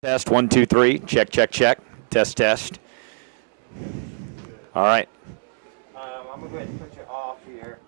Test, 1, 2, 3. Check, check, check. Test, test. All right. I'm going to go ahead and put you off here.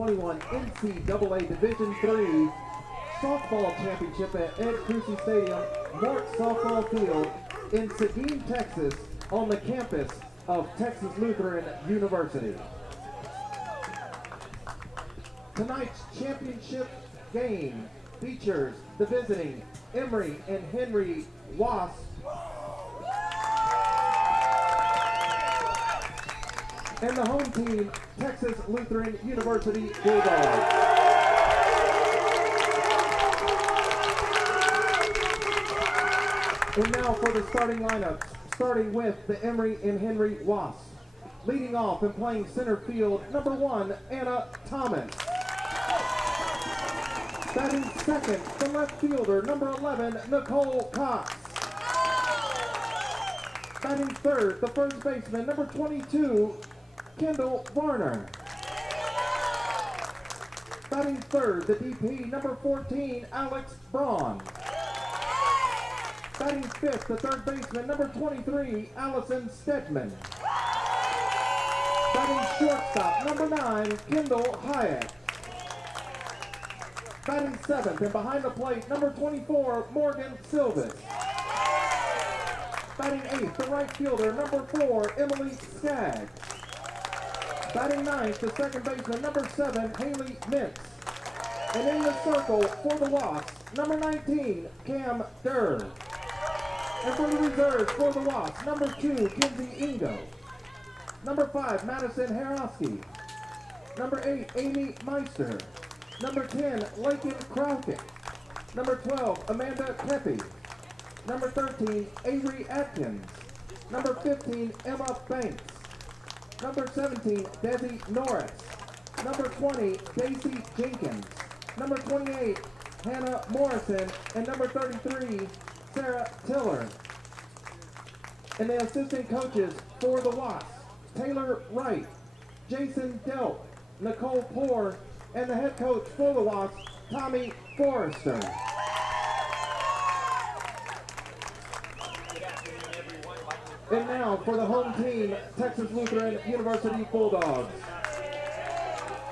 2021 NCAA Division III Softball Championship at Ed Crucy Stadium, Mort Softball Field in Seguin, Texas, on the campus of Texas Lutheran University. Tonight's championship game features the visiting Emory and Henry Wasp and the home team, Texas Lutheran University Bulldogs. And now for the starting lineups, starting with the Emory and Henry Wasps. Leading off and playing center field, number 1, Anna Thomas. Batting second, the left fielder, number 11, Nicole Cox. Batting third, the first baseman, number 22, Kendall Varner. Batting third, the DP, number 14, Alex Braun. Batting fifth, the third baseman, number 23, Allison Stedman. Batting shortstop, number 9, Kendall Hyatt. Batting seventh and behind the plate, number 24, Morgan Silvis. Batting eighth, the right fielder, number 4, Emily Skaggs. Batting ninth, the second baseman, number 7, Haley Mintz. And in the circle for the Wasps, number 19, Cam Durr. And for the reserves for the Wasps, number 2, Kinsey Ingo. Number 5, Madison Harowski. Number 8, Amy Meister. Number 10, Lakin Crockett. Number 12, Amanda Kepi. Number 13, Avery Atkins. Number 15, Emma Banks. Number 17, Desi Norris. Number 20, Daisy Jenkins. Number 28, Hannah Morrison. And number 33, Sarah Tiller. And the assistant coaches for the Wasps, Taylor Wright, Jason Delp, Nicole Poor, and the head coach for the Wasps, Tommy Forrester. And now for the home team, Texas Lutheran University Bulldogs.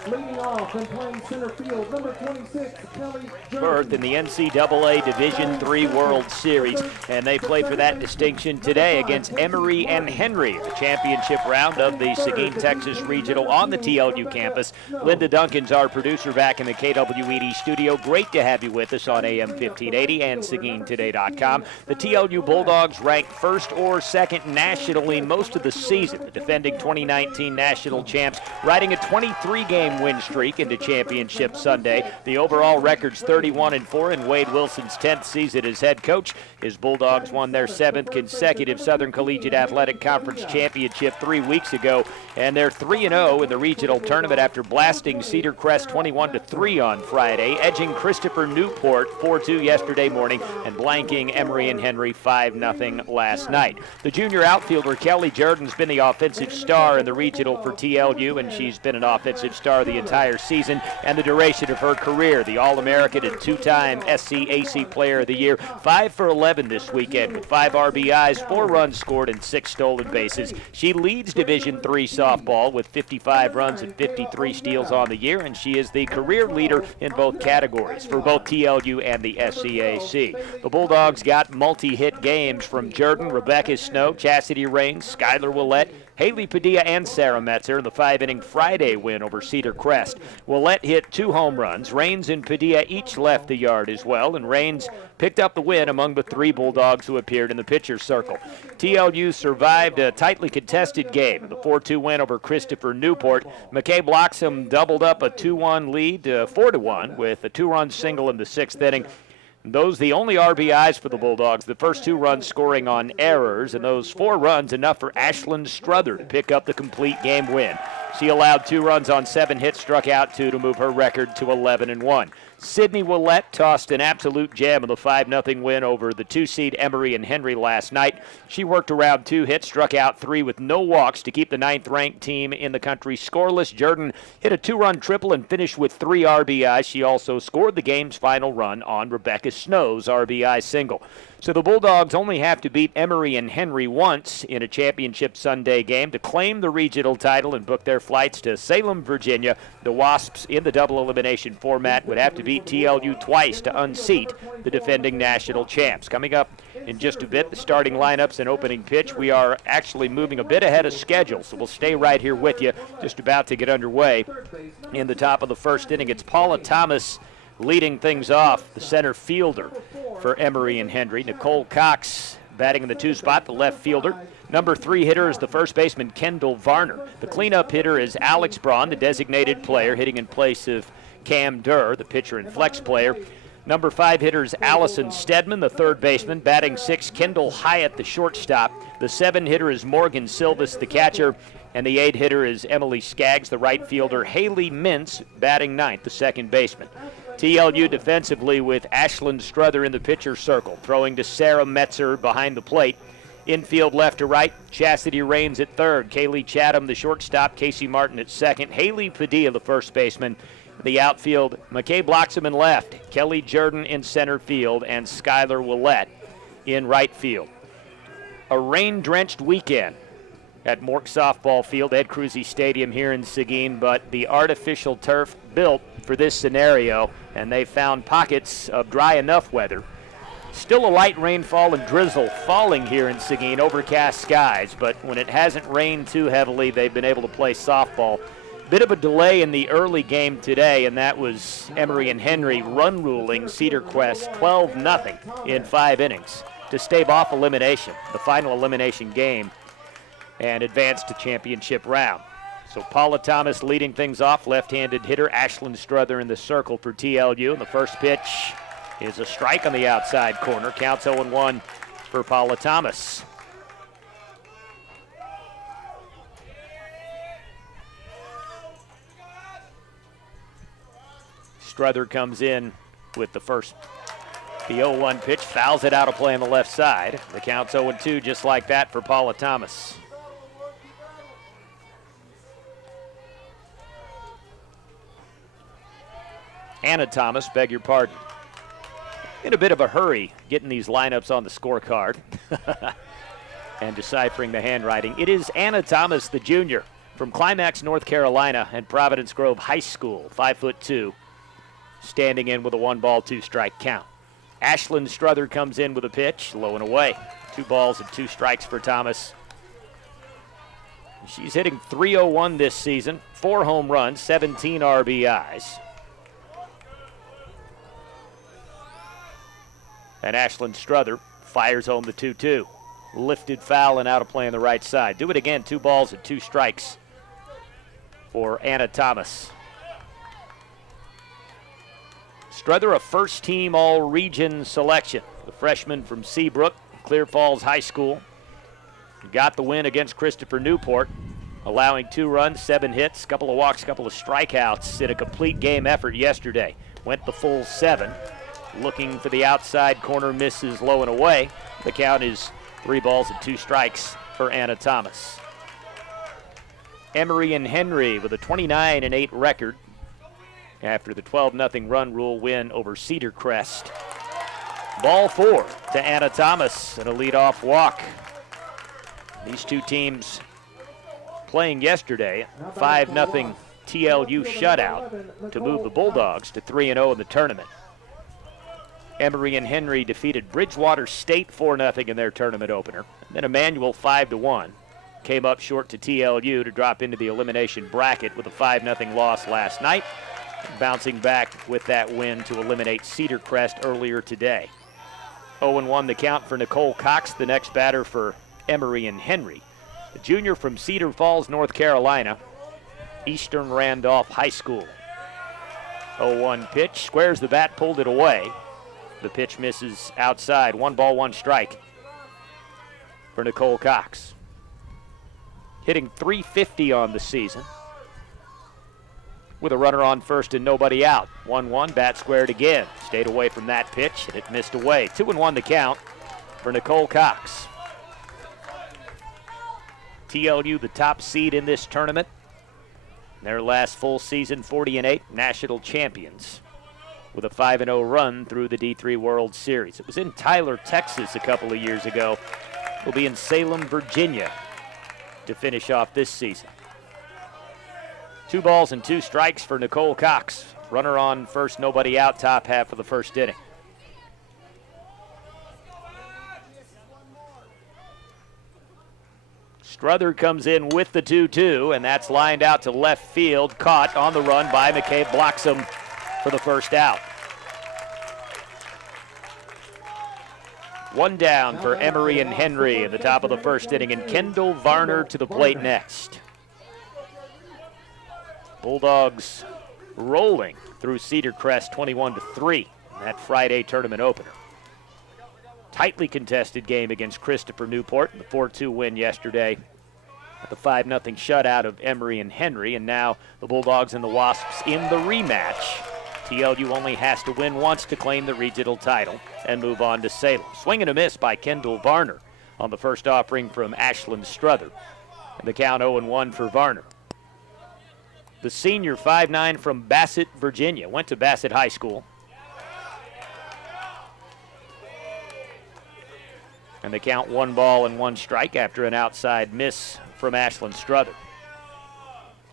Leading off and playing center field, number 26, Kelly Berth in the NCAA Division III World Series, and they play for that distinction today against Emory and Henry, the championship round of the Seguin, Texas Regional on the TLU campus. Linda Duncan's our producer back in the KWED studio. Great to have you with us on AM 1580 and SeguinToday.com. The TLU Bulldogs ranked first or second nationally most of the season. The defending 2019 national champs riding a 23-game win streak into Championship Sunday. The overall record's 31-4 in Wade Wilson's 10th season as head coach. His Bulldogs won their 7th consecutive Southern Collegiate Athletic Conference championship 3 weeks ago, and they're 3-0 in the regional tournament after blasting Cedar Crest 21-3 on Friday, edging Christopher Newport 4-2 yesterday morning, and blanking Emory and Henry 5-0 last night. The junior outfielder Kelly Jordan's been the offensive star in the regional for TLU, and she's been an offensive star the entire season and the duration of her career. The All-American and two-time SCAC Player of the Year, 5 for 11 this weekend with 5 RBIs, 4 runs scored, and 6 stolen bases. She leads Division III softball with 55 runs and 53 steals on the year, and she is the career leader in both categories for both TLU and the SCAC. The Bulldogs got multi-hit games from Jordan, Rebecca Snow, Chastity Raines, Skylar Willett, Haley Padilla, and Sarah Metzer in the 5-inning Friday win over Cedar Crest. Willett hit 2 home runs. Raines and Padilla each left the yard as well, and Raines picked up the win among the 3 Bulldogs who appeared in the pitcher's circle. TLU survived a tightly contested game, the 4-2 win over Christopher Newport. McKay Bloxham doubled up a 2-1 lead, 4-1, with a 2-run single in the 6th inning. Those the only RBIs for the Bulldogs, the first 2 runs scoring on errors, and those 4 runs enough for Ashlyn Struther to pick up the complete game win. She allowed 2 runs on 7 hits, struck out 2 to move her record to 11-1. Sydney Willett tossed an absolute gem in the 5-0 win over the 2-seed Emory and Henry last night. She worked around 2 hits, struck out 3 with no walks to keep the 9th-ranked team in the country scoreless. Jordan hit a 2-run triple and finished with 3 RBIs. She also scored the game's final run on Rebecca Snow's RBI single. So the Bulldogs only have to beat Emory and Henry once in a championship Sunday game to claim the regional title and book their flights to Salem, Virginia. The Wasps, in the double elimination format, would have to beat TLU twice to unseat the defending national champs. Coming up in just a bit, the starting lineups and opening pitch. We are actually moving a bit ahead of schedule, so we'll stay right here with you. Just about to get underway. In the top of the first inning, it's Paula Thomas leading things off, the center fielder for Emory and Henry. Nicole Cox batting in the 2 spot, the left fielder. Number 3 hitter is the first baseman, Kendall Varner. The cleanup hitter is Alex Braun, the designated player, hitting in place of Cam Durr, the pitcher and flex player. Number 5 hitter is Allison Stedman, the third baseman. Batting 6, Kendall Hyatt, the shortstop. The 7 hitter is Morgan Silvas, the catcher. And the 8 hitter is Emily Skaggs, the right fielder. Haley Mintz batting 9th, the second baseman. TLU defensively with Ashlyn Struther in the pitcher circle, throwing to Sarah Metzer behind the plate. Infield left to right, Chastity Raines at third, Kaylee Chatham the shortstop, Casey Martin at second, Haley Padilla the first baseman. The outfield, McKay Bloxham in left, Kelly Jordan in center field, and Skylar Willette in right field. A rain-drenched weekend at Mork Softball Field, Ed Cruzy Stadium here in Seguin, but the artificial turf built for this scenario, and they found pockets of dry enough weather. Still a light rainfall and drizzle falling here in Seguin, overcast skies, but when it hasn't rained too heavily, they've been able to play softball. Bit of a delay in the early game today, and that was Emory and Henry run ruling Cedar Crest 12-0 in 5 innings to stave off elimination, the final elimination game, and advance to championship round. So Paula Thomas leading things off, left-handed hitter. Ashlyn Struther in the circle for TLU. And the first pitch is a strike on the outside corner. Counts 0-1 for Paula Thomas. Struther comes in with the 0-1 pitch, fouls it out of play on the left side. The count's 0-2 just like that for Paula Thomas. Anna Thomas, beg your pardon. In a bit of a hurry getting these lineups on the scorecard and deciphering the handwriting. It is Anna Thomas, the junior, from Climax, North Carolina, and Providence Grove High School, 5'2", standing in with a 1-ball, 2-strike count. Ashlyn Struther comes in with a pitch, low and away. 2 balls and 2 strikes for Thomas. She's hitting .301 this season, 4 home runs, 17 RBIs. And Ashlyn Struther fires home the 2-2. Lifted foul and out of play on the right side. Do it again, 2 balls and 2 strikes for Anna Thomas. Struther, a first-team all-region selection. The freshman from Seabrook, Clear Falls High School. Got the win against Christopher Newport, allowing 2 runs, 7 hits, couple of walks, couple of strikeouts in a complete game effort yesterday. Went the full 7. Looking for the outside corner, misses low and away. The count is 3 balls and 2 strikes for Anna Thomas. Emory and Henry with a 29-8 record after the 12-0 run rule win over Cedar Crest. Ball 4 to Anna Thomas and a leadoff walk. These two teams playing yesterday, 5-0 TLU shutout to move the Bulldogs to 3-0 in the tournament. Emory and Henry defeated Bridgewater State 4-0 in their tournament opener. And then Emmanuel 5-1 came up short to TLU to drop into the elimination bracket with a 5-0 loss last night, bouncing back with that win to eliminate Cedar Crest earlier today. 0-1 the count for Nicole Cox, the next batter for Emory and Henry. The junior from Cedar Falls, North Carolina, Eastern Randolph High School. 0-1 pitch, squares the bat, pulled it away. The pitch misses outside. 1 ball, 1 strike for Nicole Cox. Hitting .350 on the season with a runner on first and nobody out. 1-1, bat squared again. Stayed away from that pitch and it missed away. 2-1 the count for Nicole Cox. TLU the top seed in this tournament. Their last full season, 40-8, national champions. with a 5-0 run through the D3 World Series. It was in Tyler, Texas a couple of years ago. Will be in Salem, Virginia to finish off this season. 2 balls and 2 strikes for Nicole Cox. Runner on first, nobody out, top half of the first inning. Struther comes in with the 2-2, and that's lined out to left field, caught on the run by McCabe Bloxham for the first out. 1 down for Emory and Henry in the top of the first inning, and Kendall Varner to the plate next. Bulldogs rolling through Cedar Crest 21-3 in that Friday tournament opener. Tightly contested game against Christopher Newport in the 4-2 win yesterday at the 5-0 shutout of Emory and Henry, and now the Bulldogs and the Wasps in the rematch. TLU only has to win once to claim the regional title and move on to Salem. Swing and a miss by Kendall Varner on the first offering from Ashlyn Struther. And the count 0-1 for Varner. The senior 5'9" from Bassett, Virginia, went to Bassett High School. And the count 1 ball and 1 strike after an outside miss from Ashlyn Struther.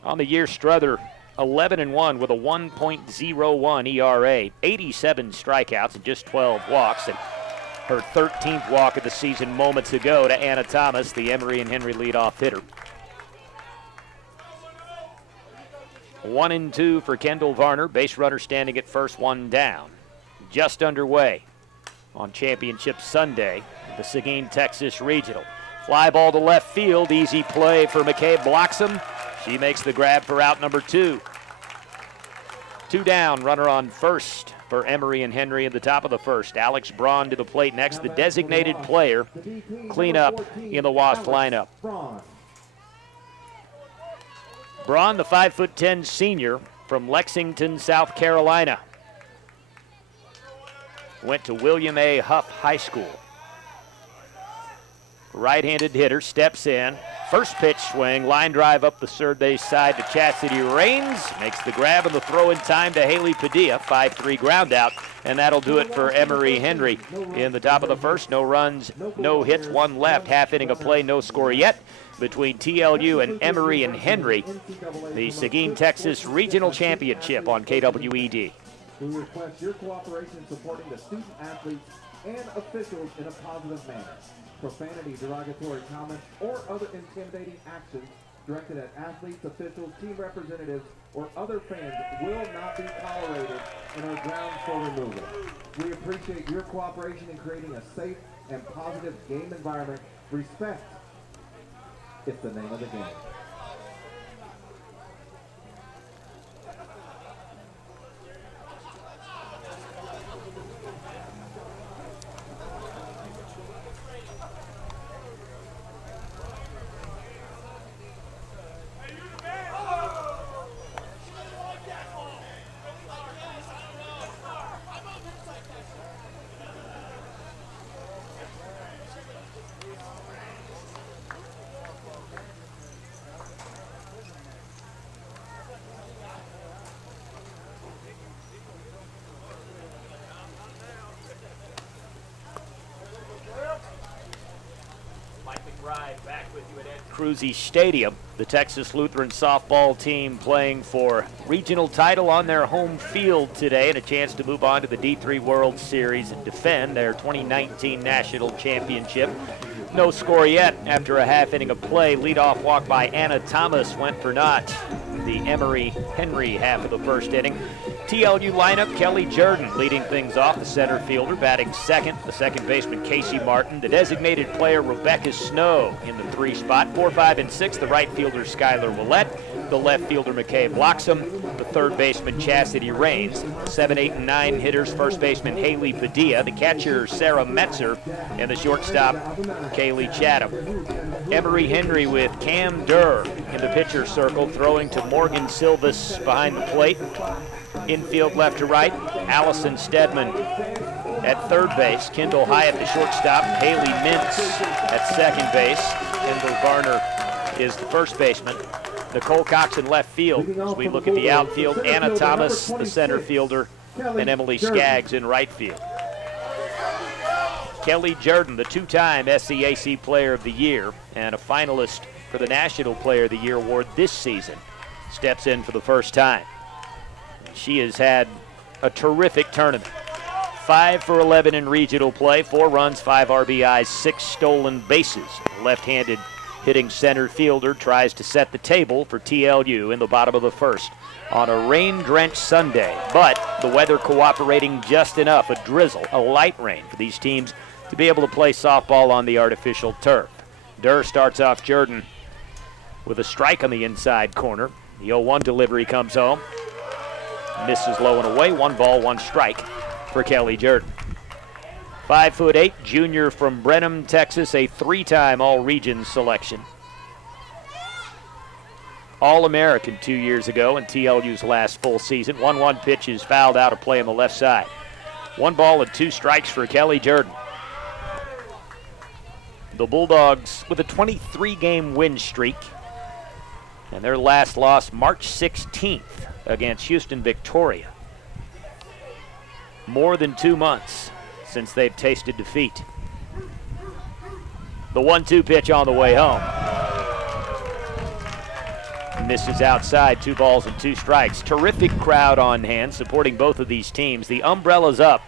On the year, Struther 11-1 with a 1.01 ERA, 87 strikeouts and just 12 walks, and her 13th walk of the season moments ago to Anna Thomas, the Emory and Henry leadoff hitter. 1-2 for Kendall Varner, base runner standing at first, 1 down. Just underway on Championship Sunday, the Seguin, Texas Regional. Fly ball to left field, easy play for McCabe Bloxham. She makes the grab for out number 2. 2 down, runner on first for Emory and Henry at the top of the first. Alex Braun to the plate next, the designated player. Clean up in the Wasp lineup. Braun, the 5'10" senior from Lexington, South Carolina. Went to William A. Huff High School. Right-handed hitter, steps in. First pitch swing, line drive up the third base side to Chastity Rains. Makes the grab and the throw in time to Haley Padilla. 5-3 ground out, and that'll do it for Emory Henry. In the top of the first, no runs, no hits, 1 left. Half inning of play, no score yet between TLU and Emory and Henry. The Seguin, Texas Regional Championship on KWED. We request your cooperation supporting the student athletes and officials in a positive manner. Profanity, derogatory comments, or other intimidating actions directed at athletes, officials, team representatives, or other fans will not be tolerated and are grounds for removal. We appreciate your cooperation in creating a safe and positive game environment. Respect is the name of the game. Back with you at Ed Cruzy Stadium. The Texas Lutheran softball team playing for regional title on their home field today, and a chance to move on to the D3 World Series and defend their 2019 national championship. No score yet after a half inning of play. Leadoff walk by Anna Thomas went for naught. The Emory Henry half of the first inning. TLU lineup, Kelly Jordan leading things off, the center fielder, batting second. The second baseman, Casey Martin. The designated player, Rebecca Snow, in the 3 spot. 4, 5, and 6, the right fielder, Skylar Willett. The left fielder, McCabe Bloxham. The third baseman, Chastity Rains. 7, 8, and 9 hitters, first baseman, Haley Padilla. The catcher, Sarah Metzer. And the shortstop, Kaylee Chatham. Emory Henry with Cam Durr in the pitcher circle, throwing to Morgan Silvas behind the plate. Infield left to right, Allison Stedman at third base, Kendall Hyatt the shortstop, Haley Mintz at second base, Kendall Varner is the first baseman, Nicole Cox in left field. As we look at the outfield, Anna Thomas, the center fielder, and Emily Skaggs in right field. Kelly Jordan, the two-time SCAC Player of the Year and a finalist for the National Player of the Year award this season, steps in for the first time. She has had a terrific tournament. 5 for 11 in regional play, 4 runs, 5 RBIs, 6 stolen bases. Left-handed hitting center fielder tries to set the table for TLU in the bottom of the first on a rain-drenched Sunday, but the weather cooperating just enough, a drizzle, a light rain for these teams to be able to play softball on the artificial turf. Durr starts off Jordan with a strike on the inside corner. The 0-1 delivery comes home. Misses low and away, 1 ball, 1 strike for Kelly Jordan. 5'8", junior from Brenham, Texas, a 3-time All-Region selection. All-American 2 years ago in TLU's last full season. 1-1 pitch is fouled out of play on the left side. 1 ball and 2 strikes for Kelly Jordan. The Bulldogs with a 23-game win streak, and their last loss March 16th against Houston Victoria. More than 2 months since they've tasted defeat. The 1-2 pitch on the way home. Misses outside, 2 balls and 2 strikes. Terrific crowd on hand supporting both of these teams. The umbrella's up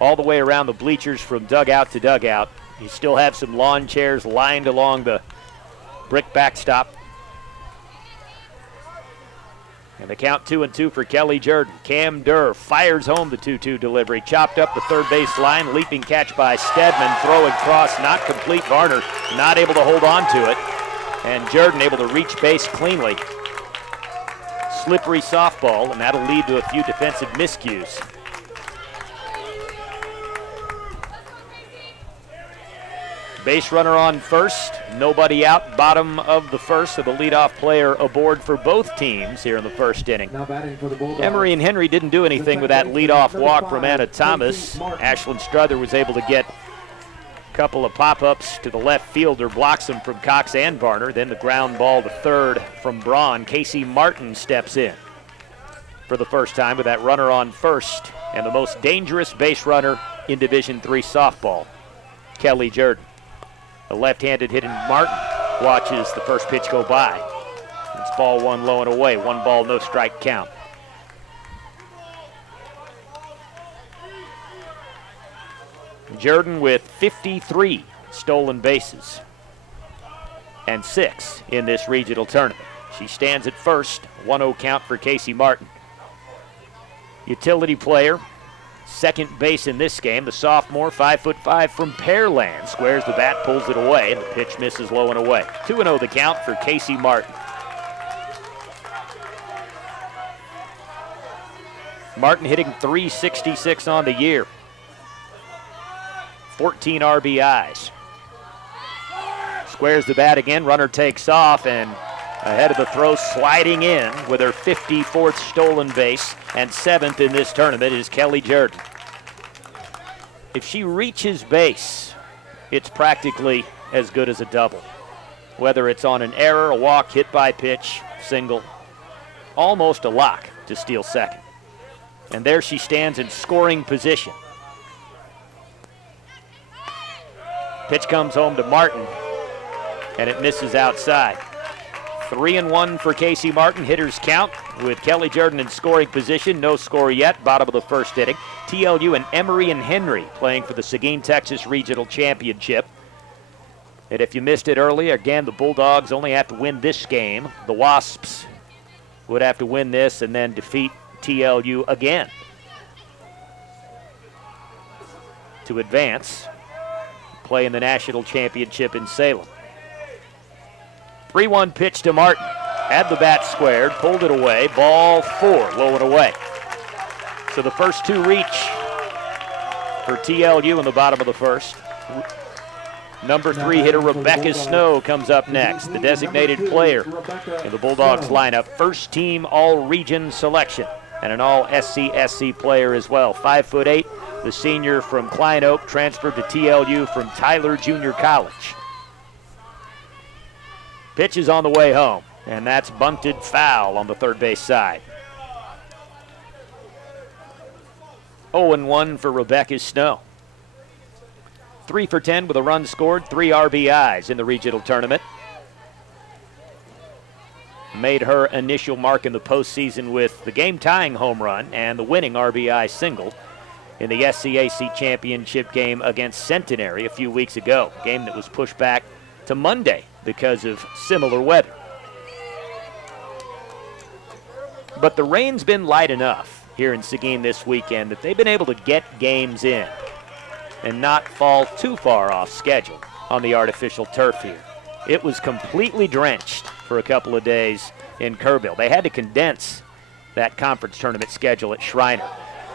all the way around the bleachers from dugout to dugout. You still have some lawn chairs lined along the brick backstop. And the count 2-2 for Kelly Jordan. Cam Durr fires home the 2-2 delivery. Chopped up the third base line. Leaping catch by Stedman. Throwing cross, not complete. Varner not able to hold on to it. And Jordan able to reach base cleanly. Slippery softball, and that'll lead to a few defensive miscues. Base runner on first, nobody out, bottom of the first, so the leadoff player aboard for both teams here in the first inning. Emory and Henry didn't do anything with that leadoff walk from Anna Thomas. Ashlyn Struther was able to get a couple of pop-ups to the left fielder, blocks them from Cox and Varner. Then the ground ball to third from Braun. Casey Martin steps in for the first time with that runner on first, and the most dangerous base runner in Division III softball, Kelly Jordan. The left-handed hitting Martin watches the first pitch go by. It's ball 1 low and away. 1 ball, no strike count. Jordan with 53 stolen bases and 6 in this regional tournament. She stands at first. 1-0 count for Casey Martin. Utility player. Second base in this game, the sophomore, 5'5" from Pearland. Squares the bat, pulls it away, and the pitch misses low and away. 2-0 the count for Casey Martin. Martin hitting .366 on the year. 14 RBIs. Squares the bat again, runner takes off, and ahead of the throw, sliding in with her 54th stolen base and 7th in this tournament is Kelly Jordan. If she reaches base, it's practically as good as a double. Whether it's on an error, a walk, hit by pitch, single, almost a lock to steal second. And there she stands in scoring position. Pitch comes home to Martin, and it misses outside. 3-1 for Casey Martin. Hitters count with Kelly Jordan in scoring position. No score yet. Bottom of the first inning. TLU and Emory and Henry playing for the Seguin, Texas Regional Championship. And if you missed it earlier, again, the Bulldogs only have to win this game. The Wasps would have to win this and then defeat TLU again to advance, play in the national championship in Salem. 3-1 pitch to Martin. Had the bat squared, pulled it away. Ball 4, low and away. So the first 2 reach for TLU in the bottom of the first. Number 3 hitter Rebecca Snow comes up next, the designated player in the Bulldogs lineup. First team all-region selection and an all-SCSC player as well. 5'8", the senior from Klein Oak, transferred to TLU from Tyler Junior College. Pitch is on the way home, and that's bunted foul on the third base side. 0-1 for Rebecca Snow. 3 for 10 with a run scored, 3 RBIs in the regional tournament. Made her initial mark in the postseason with the game-tying home run and the winning RBI single in the SCAC championship game against Centenary a few weeks ago, a game that was pushed back to Monday because of similar weather. But the rain's been light enough here in Seguin this weekend that they've been able to get games in and not fall too far off schedule on the artificial turf here. It was completely drenched for a couple of days in Kerrville. They had to condense that conference tournament schedule at Schreiner.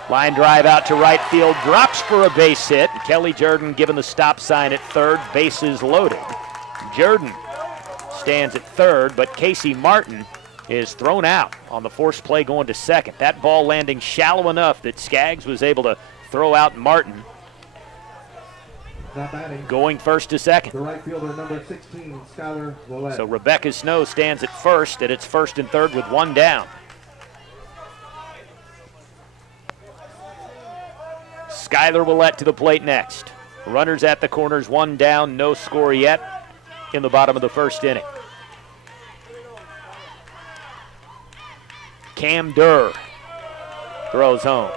Line drive out to right field, drops for a base hit. Kelly Jordan given the stop sign at third, bases loaded. Jordan stands at third, but Casey Martin is thrown out on the forced play going to second. That ball landing shallow enough that Skaggs was able to throw out Martin. Going first to second. The right fielder, number 16, Skylar Willett. So Rebecca Snow stands at first, and it's first and third with 1 down. Skylar Willett to the plate next. Runners at the corners, 1 down, no score yet in the bottom of the first inning. Cam Durr throws home.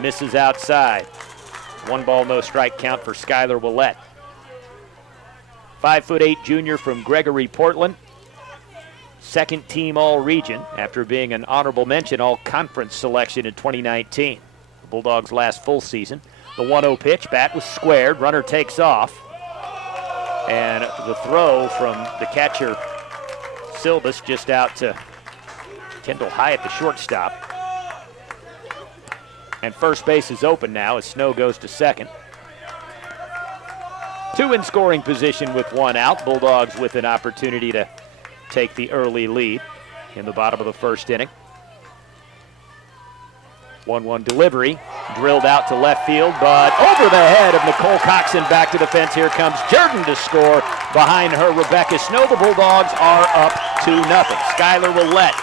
Misses outside. 1 ball, no strike count for Skylar Willett. 5'8" junior from Gregory, Portland. Second team all-region after being an honorable mention all-conference selection in 2019. The Bulldogs' last full season. The 1-0 pitch, bat was squared, runner takes off. And the throw from the catcher, Silvas, just out to Kendall Hyatt, the shortstop. And first base is open now as Snow goes to second. 2 in scoring position with 1 out. Bulldogs with an opportunity to take the early lead in the bottom of the first inning. 1-1 delivery, drilled out to left field, but over the head of Nicole Coxon, back to the fence. Here comes Jordan to score. Behind her, Rebecca Snow. The Bulldogs are up 2-0. Skylar Willett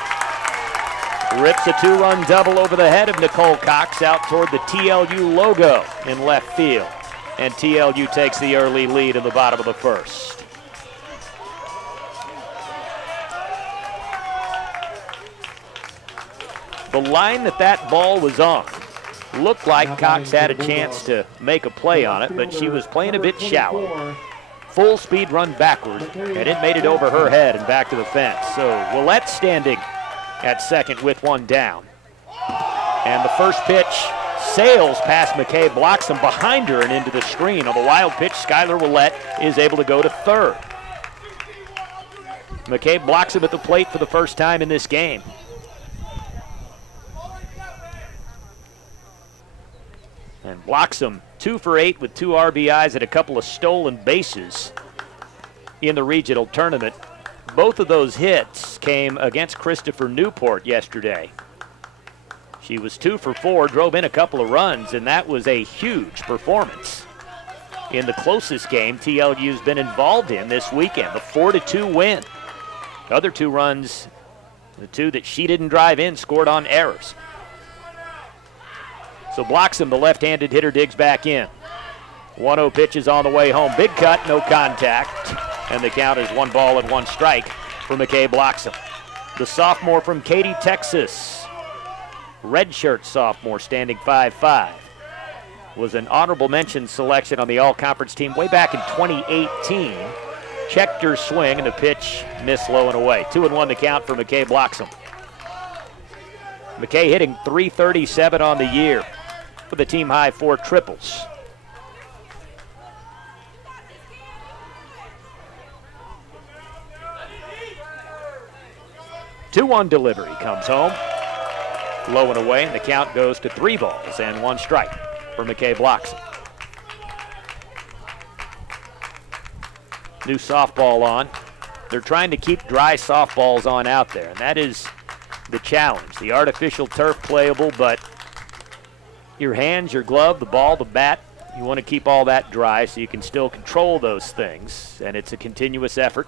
rips a 2-run double over the head of Nicole Cox out toward the TLU logo in left field. And TLU takes the early lead in the bottom of the first. The line that ball was on looked like Cox had a chance to make a play on it, but she was playing a bit shallow. Full speed run backward, and it made it over her head and back to the fence. So Willett standing at second with 1 down. And the first pitch sails past McKay, blocks him behind her and into the screen. On the wild pitch, Skylar Willett is able to go to third. McKay blocks him at the plate for the first time in this game. And blocks him 2 for 8 with 2 RBIs and a couple of stolen bases in the regional tournament. Both of those hits came against Christopher Newport yesterday. She was 2 for 4, drove in a couple of runs, and that was a huge performance in the closest game TLU's been involved in this weekend, the 4-2 win. The other 2 runs, the 2 that she didn't drive in, scored on errors. So blocks him, the left-handed hitter digs back in. 1-0 pitch is on the way home. Big cut, no contact. And the count is 1 ball and 1 strike for McKay Bloxham. The sophomore from Katy, Texas. Redshirt sophomore, standing 5'5". Was an honorable mention selection on the all-conference team way back in 2018. Checked her swing and the pitch missed low and away. 2-1 the count for McKay Bloxham. McKay hitting .337 on the year with a team-high 4 triples. 2-1 delivery comes home. Low and away, and the count goes to 3 balls and 1 strike for McKay Bloxham. New softball on. They're trying to keep dry softballs on out there, and that is the challenge. The artificial turf playable, but your hands, your glove, the ball, the bat, you want to keep all that dry so you can still control those things, and it's a continuous effort.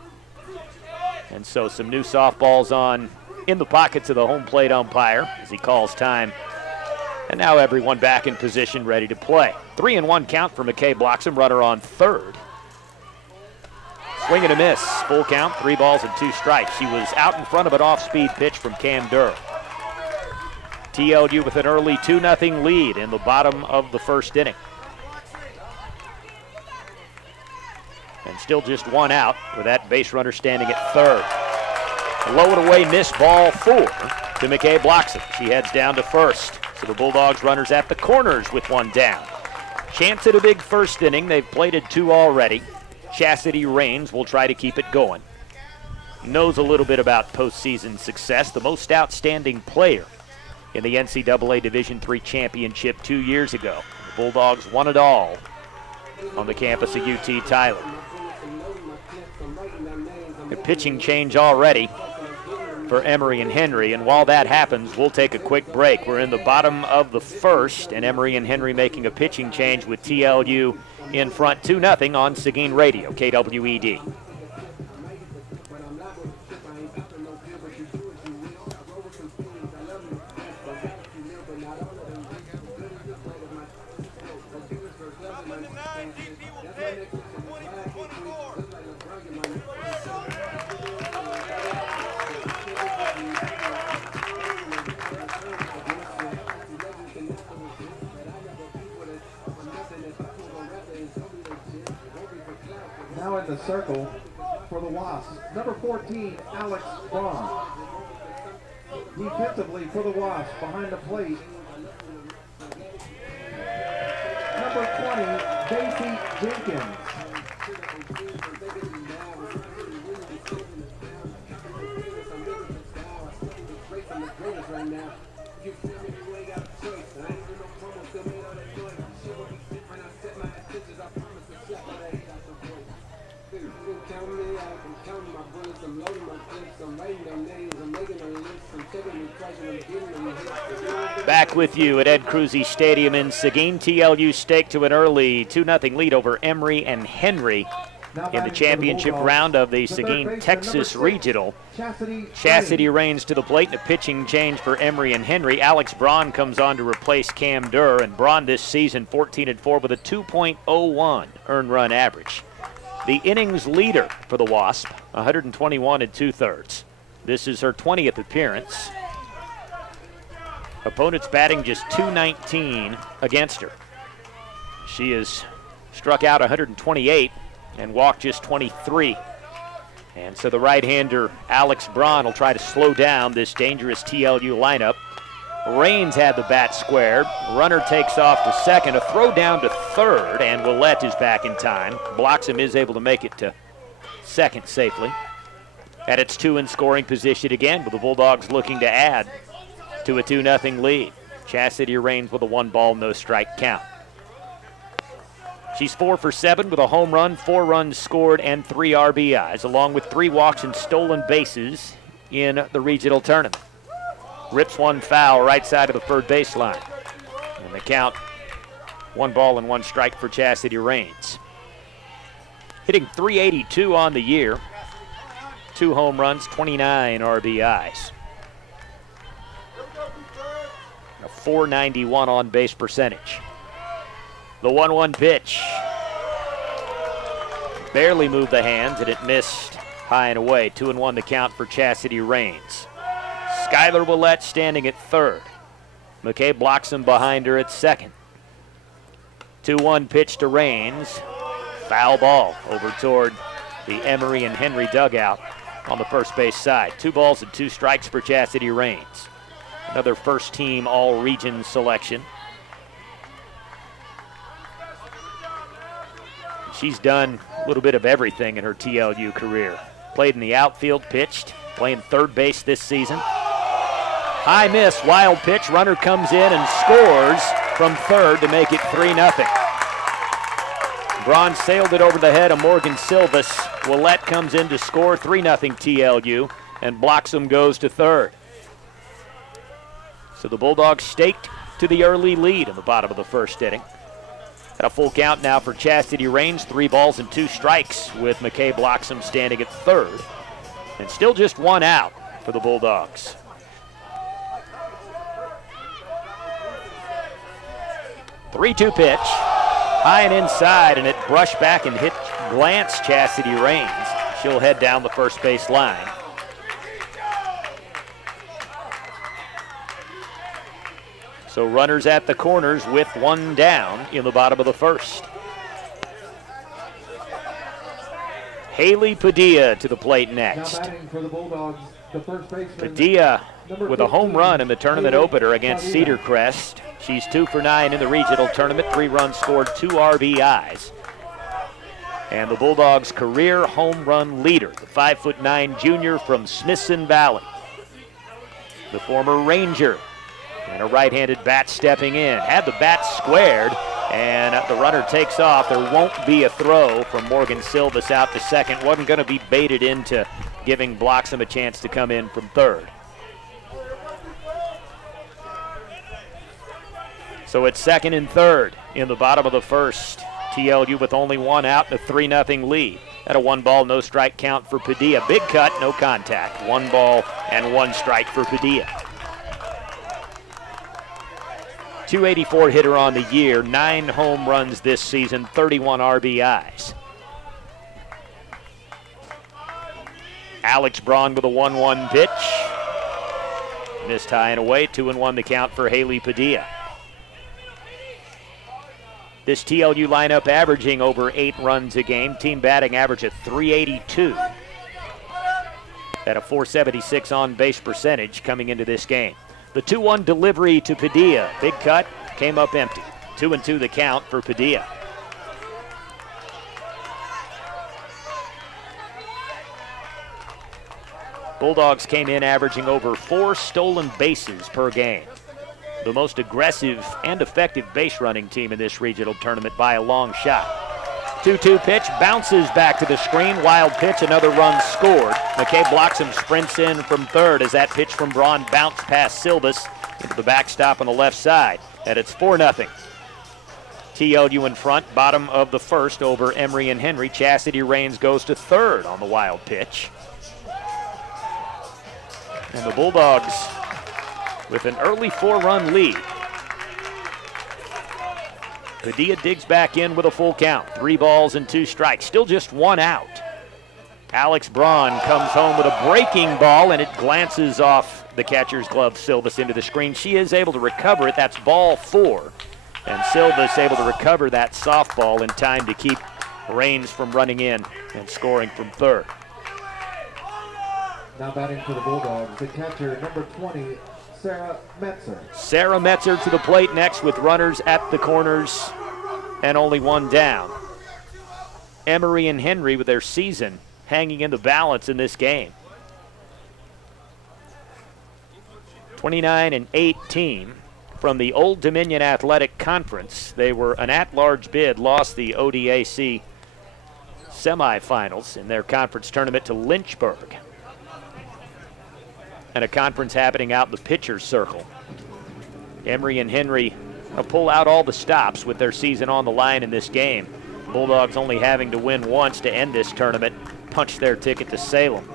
And so some new softballs on in the pockets of the home plate umpire as he calls time And now everyone back in position, ready to play. 3-1 count for McKay Bloxham, runner on third. Swing and a miss, full count, 3 balls and 2 strikes. She was out in front of an off-speed pitch from Cam Durr. TLU with an early 2-0 lead in the bottom of the first inning. And still just 1 out with that base runner standing at third. A low and away miss, ball 4 to McKay Bloxham. She heads down to first. So the Bulldogs runners at the corners with 1 down. Chance at a big first inning. They've plated 2 already. Chastity Rains will try to keep it going. Knows a little bit about postseason success. The most outstanding player in the NCAA Division III championship 2 years ago. The Bulldogs won it all on the campus of UT Tyler. A pitching change already for Emory and Henry, and while that happens, we'll take a quick break. We're in the bottom of the first, and Emory and Henry making a pitching change with TLU in front 2-0 on Seguin Radio, KWED. Now in the circle for the Wasps, number 14, Alex Braun. Defensively for the Wasps, behind the plate, number 20, Daisy Jenkins. Back with you at Ed Cruzy Stadium in Seguin. TLU staked to an early 2-0 lead over Emory and Henry in the championship round of the Seguin, Texas Regional. Chastity Rains to the plate and a pitching change for Emory and Henry. Alex Braun comes on to replace Cam Durr, and Braun this season 14-4 with a 2.01 earned run average. The innings leader for the Wasp, 121 2/3. This is her 20th appearance. Opponents batting just .219 against her. She has struck out 128 and walked just 23. And so the right-hander Alex Braun will try to slow down this dangerous TLU lineup. Rains had the bat squared. Runner takes off to second. A throw down to third, and Willette is back in time. Bloxham is able to make it to second safely. At its 2 in scoring position again, with the Bulldogs looking to add to a 2-0 lead. Chastity Rains with a 1-ball, no strike count. She's 4 for 7 with a home run, 4 runs scored, and 3 RBIs, along with 3 walks and stolen bases in the regional tournament. Rips 1 foul right side of the third baseline. And the count, 1 ball and 1 strike for Chastity Rains. Hitting .382 on the year, 2 home runs, 29 RBIs. A .491 on base percentage. The 1-1 pitch. Barely moved the hands, and it missed high and away. 2-1 the count for Chastity Rains. Skylar Willette standing at third. McKay Bloxham behind her at second. 2-1 pitch to Rains. Foul ball over toward the Emory and Henry dugout on the first base side. 2 balls and 2 strikes for Chastity Rains. Another first team all-region selection. She's done a little bit of everything in her TLU career. Played in the outfield, pitched, playing third base this season. High miss, wild pitch, runner comes in and scores from third to make it 3-0. Braun sailed it over the head of Morgan Silvas. Willette comes in to score 3-0 TLU, and Bloxham goes to third. So the Bulldogs staked to the early lead in the bottom of the first inning. Got a full count now for Chastity Rains, 3 balls and 2 strikes with McKay Bloxham standing at third. And still just 1 out for the Bulldogs. 3-2 pitch. High and inside, and it brushed back and glanced Chastity Rains. She'll head down the first base line. So runners at the corners with one down in the bottom of the first. Haley Padilla to the plate next. Now batting for the Bulldogs, the first baseman, Padilla with a home 15, run in the tournament Haley opener against Padilla. Cedar Crest. She's 2 for 9 in the regional tournament, 3 runs scored, 2 RBIs. And the Bulldogs' career home run leader, the 5'9" junior from Smithson Valley. The former Ranger. And a right-handed bat stepping in. Had the bat squared, and the runner takes off. There won't be a throw from Morgan Silvas out to second. Wasn't going to be baited into giving Bloxham a chance to come in from third. So it's second and third in the bottom of the first. TLU with only one out and a 3-0 lead. At a 1-ball, no strike count for Padilla. Big cut, no contact. 1 ball and 1 strike for Padilla. .284 hitter on the year, 9 home runs this season, 31 RBIs. Alex Braun with a 1-1 pitch. Missed high and away, 2-1 the count for Haley Padilla. This TLU lineup averaging over 8 runs a game. Team batting average at .382. At a .476 on base percentage coming into this game. The 2-1 delivery to Padilla. Big cut, came up empty. 2-2 the count for Padilla. Bulldogs came in averaging over 4 stolen bases per game. The most aggressive and effective base running team in this regional tournament by a long shot. 2-2 pitch, bounces back to the screen, wild pitch, another run scored. McKay Bloxham sprints in from third as that pitch from Braun bounced past Silvas into the backstop on the left side, and it's 4-0. TLU in front, bottom of the first over Emory and Henry. Chastity Rains goes to third on the wild pitch. And the Bulldogs with an early 4-run lead. Padilla digs back in with a full count. 3 balls and 2 strikes. Still just 1 out. Alex Braun comes home with a breaking ball, and it glances off the catcher's glove, Silvas, into the screen. She is able to recover it. That's ball 4. And Silvas able to recover that softball in time to keep Rains from running in and scoring from third. Now batting for the Bulldogs, the catcher, number 20, Sarah Metzer. Sarah Metzer to the plate next with runners at the corners and only 1 down. Emory and Henry with their season hanging in the balance in this game. 29-18 from the Old Dominion Athletic Conference. They were an at-large bid, lost the ODAC semifinals in their conference tournament to Lynchburg. And a conference happening out in the pitcher's circle. Emory and Henry pull out all the stops with their season on the line in this game. Bulldogs only having to win once to end this tournament, punch their ticket to Salem.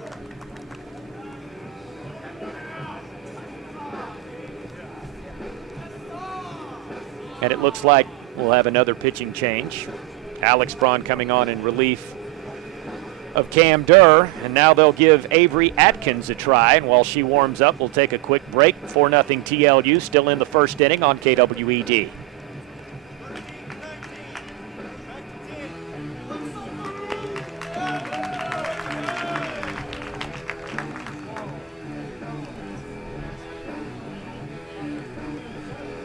And it looks like we'll have another pitching change. Alex Braun coming on in relief of Cam Durr, and now they'll give Avery Atkins a try, and while she warms up, we'll take a quick break. 4-0 TLU, still in the first inning on KWED.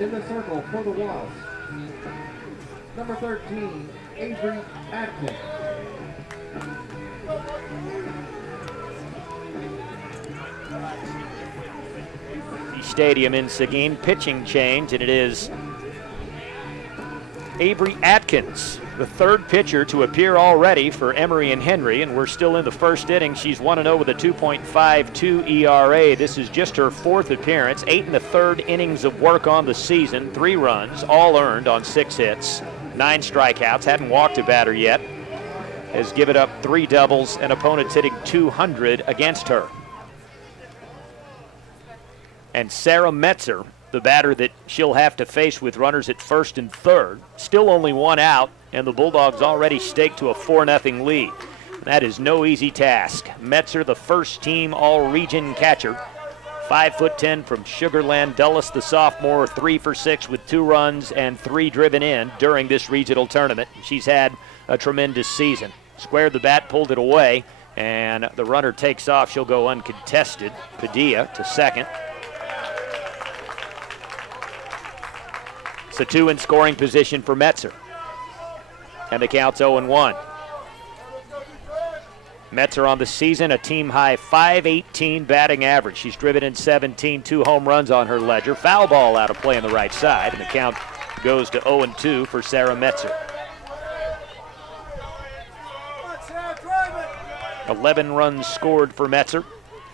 In the circle for the Wasps, number 13, Avery Atkins. The stadium in Seguin, pitching change, and it is Avery Atkins, the 3rd pitcher to appear already for Emory and Henry, and we're still in the first inning. She's 1-0 with a 2.52 ERA. This is just her 4th appearance, 8 1/3 innings of work on the season, 3 runs, all earned on 6 hits, 9 strikeouts, hadn't walked a batter yet, has given up 3 doubles, and opponents hitting .200 against her. And Sarah Metzer the batter that she'll have to face with runners at first and third. Still only one out, and the Bulldogs already staked to a 4-0 lead. That is no easy task. Metzer, the first-team all-region catcher. 5'10" from Sugar Land. Dulles, the sophomore, 3 for 6 with 2 runs and 3 driven in during this regional tournament. She's had a tremendous season. Squared the bat, pulled it away, and the runner takes off. She'll go uncontested. Padilla to second. It's a 2 in scoring position for Metzer. And the count's 0-1. Metzer on the season, a team-high 518 batting average. She's driven in 17, 2 home runs on her ledger. Foul ball out of play on the right side, and the count goes to 0-2 for Sarah Metzer. 11 runs scored for Metzer,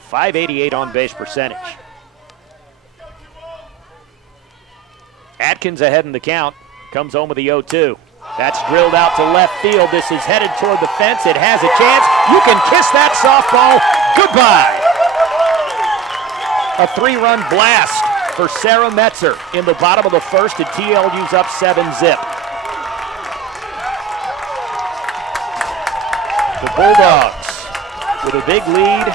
588 on-base percentage. Atkins ahead in the count, comes home with the 0-2. That's drilled out to left field. This is headed toward the fence. It has a chance. You can kiss that softball goodbye. A 3-run blast for Sarah Metzer in the bottom of the first, and TLU's up 7-zip. The Bulldogs with a big lead.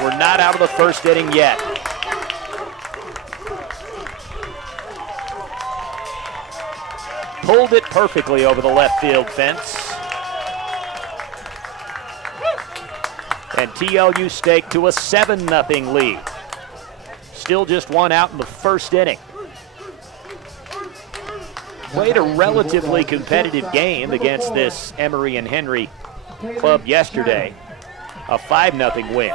We're not out of the first inning yet. Pulled it perfectly over the left field fence. And TLU staked to a 7-0 lead. Still just 1 out in the first inning. Played a relatively competitive game against this Emory and Henry club yesterday. A 5-0 win.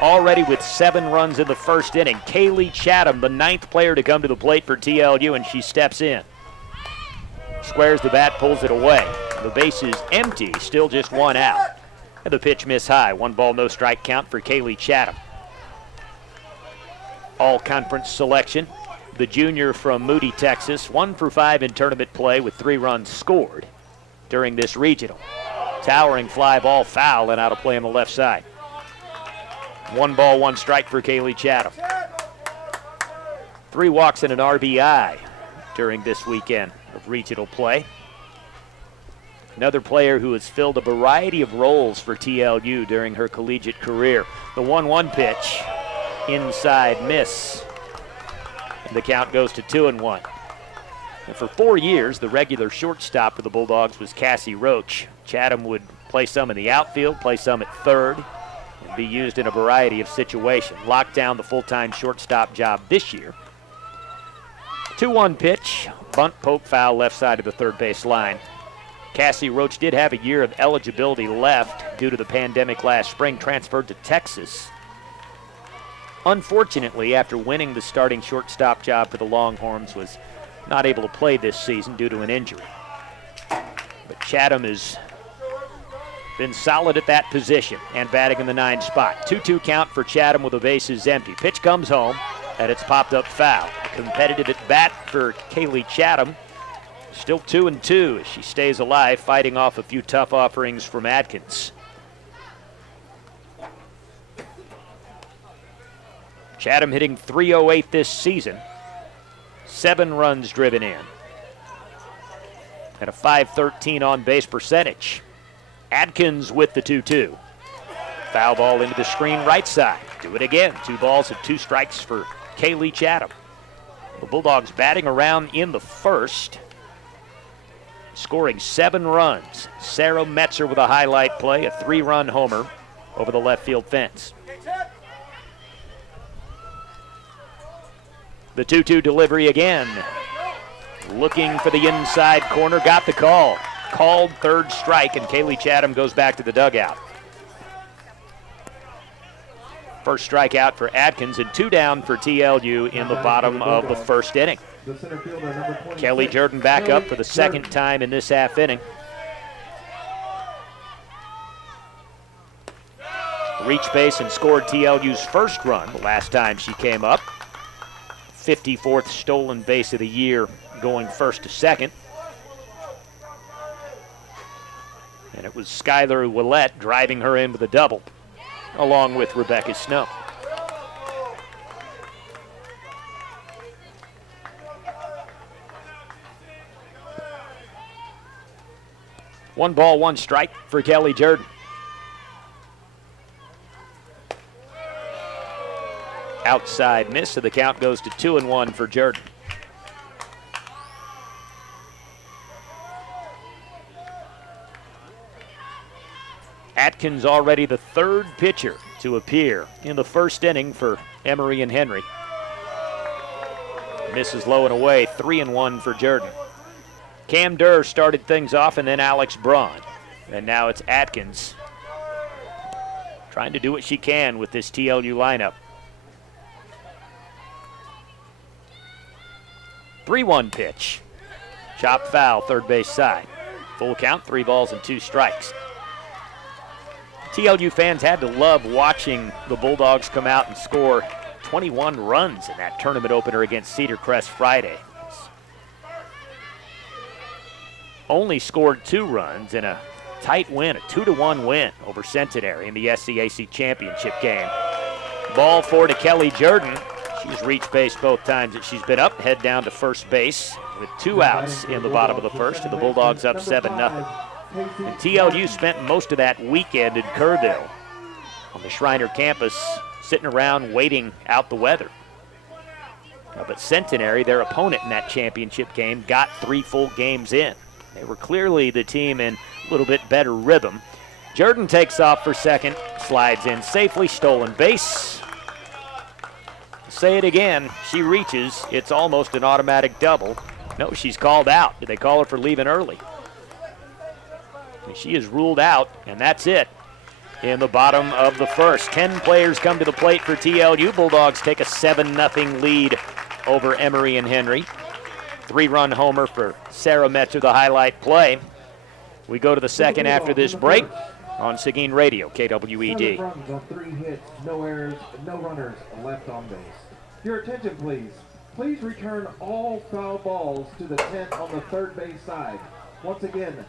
Already with 7 runs in the first inning. Kaylee Chatham, the 9th player to come to the plate for TLU, and she steps in. Squares the bat, pulls it away. The base is empty, still just 1 out. And the pitch miss high. 1 ball, no strike count for Kaylee Chatham. All-conference selection. The junior from Moody, Texas. 1 for 5 in tournament play with 3 runs scored during this regional. Towering fly ball foul and out of play on the left side. 1 ball, 1 strike for Kaylee Chatham. 3 walks and an RBI during this weekend of regional play. Another player who has filled a variety of roles for TLU during her collegiate career. The 1-1 pitch, inside miss. And the count goes to 2-1. And for 4 years, the regular shortstop for the Bulldogs was Cassie Roach. Chatham would play some in the outfield, play some at third, and be used in a variety of situations. Locked down the full-time shortstop job this year. 2-1 pitch, bunt, poke, foul, left side of the third base line. Cassie Roach did have a year of eligibility left due to the pandemic last spring, transferred to Texas. Unfortunately, after winning the starting shortstop job for the Longhorns, was not able to play this season due to an injury. But Chatham has been solid at that position and batting in the 9 spot. 2-2 count for Chatham with the bases empty. Pitch comes home, and it's popped up foul. Competitive at bat for Kaylee Chatham. Still 2-2 as she stays alive, fighting off a few tough offerings from Atkins. Chatham hitting .308 this season. 7 runs driven in. And a .513 on-base percentage. Atkins with the 2-2. Foul ball into the screen right side. Do it again. 2 balls and 2 strikes for Kaylee Chatham. The Bulldogs batting around in the first, scoring 7 runs. Sarah Metzer with a highlight play, a 3-run homer over the left field fence. The 2-2 delivery again. Looking for the inside corner, got the call. Called third strike, and Kaylee Chatham goes back to the dugout. First strikeout for Atkins, and 2 down for TLU in the bottom of the first inning. Kelly Jordan back up for the second time in this half inning. Reached base and scored TLU's first run the last time she came up. 54th stolen base of the year, going first to second. And it was Skylar Willett driving her in with a double, along with Rebecca Snow. 1 ball, 1 strike for Kelly Jordan. Outside miss, so the count goes to 2-1 for Jordan. Atkins already the 3rd pitcher to appear in the 1st inning for Emory and Henry. Misses low and away, 3-1 for Jordan. Cam Durr started things off, and then Alex Braun. And now it's Atkins trying to do what she can with this TLU lineup. 3-1 pitch. Chop foul, 3rd base side. Full count, 3 balls and 2 strikes. TLU fans had to love watching the Bulldogs come out and score 21 runs in that tournament opener against Cedar Crest Friday. Only scored 2 runs in a tight win, a 2-1 win over Centenary in the SCAC championship game. Ball 4 to Kelly Jordan. She's reached base both times that she's been up, head down to first base with 2 outs in the bottom of the 1st, and the Bulldogs up 7-0. And TLU spent most of that weekend in Kerrville on the Shriner campus, sitting around waiting out the weather. But Centenary, their opponent in that championship game, got 3 full games in. They were clearly the team in a little bit better rhythm. Jordan takes off for second, slides in safely, stolen base. Say it again, she reaches, it's almost an automatic double. No, she's called out. Did they call her for leaving early? She is ruled out, and that's it in the bottom of the 1st. 10 players come to the plate for TLU. Bulldogs take a 7-0 lead over Emory and Henry. 3-run homer for Sarah Metzer, the highlight play. We go to the 2nd after this break on Seguin Radio, KWED. 7 runs on 3 hits, no errors, no runners left on base. Your attention, please. Please return all foul balls to the 10th on the 3rd base side. Once again,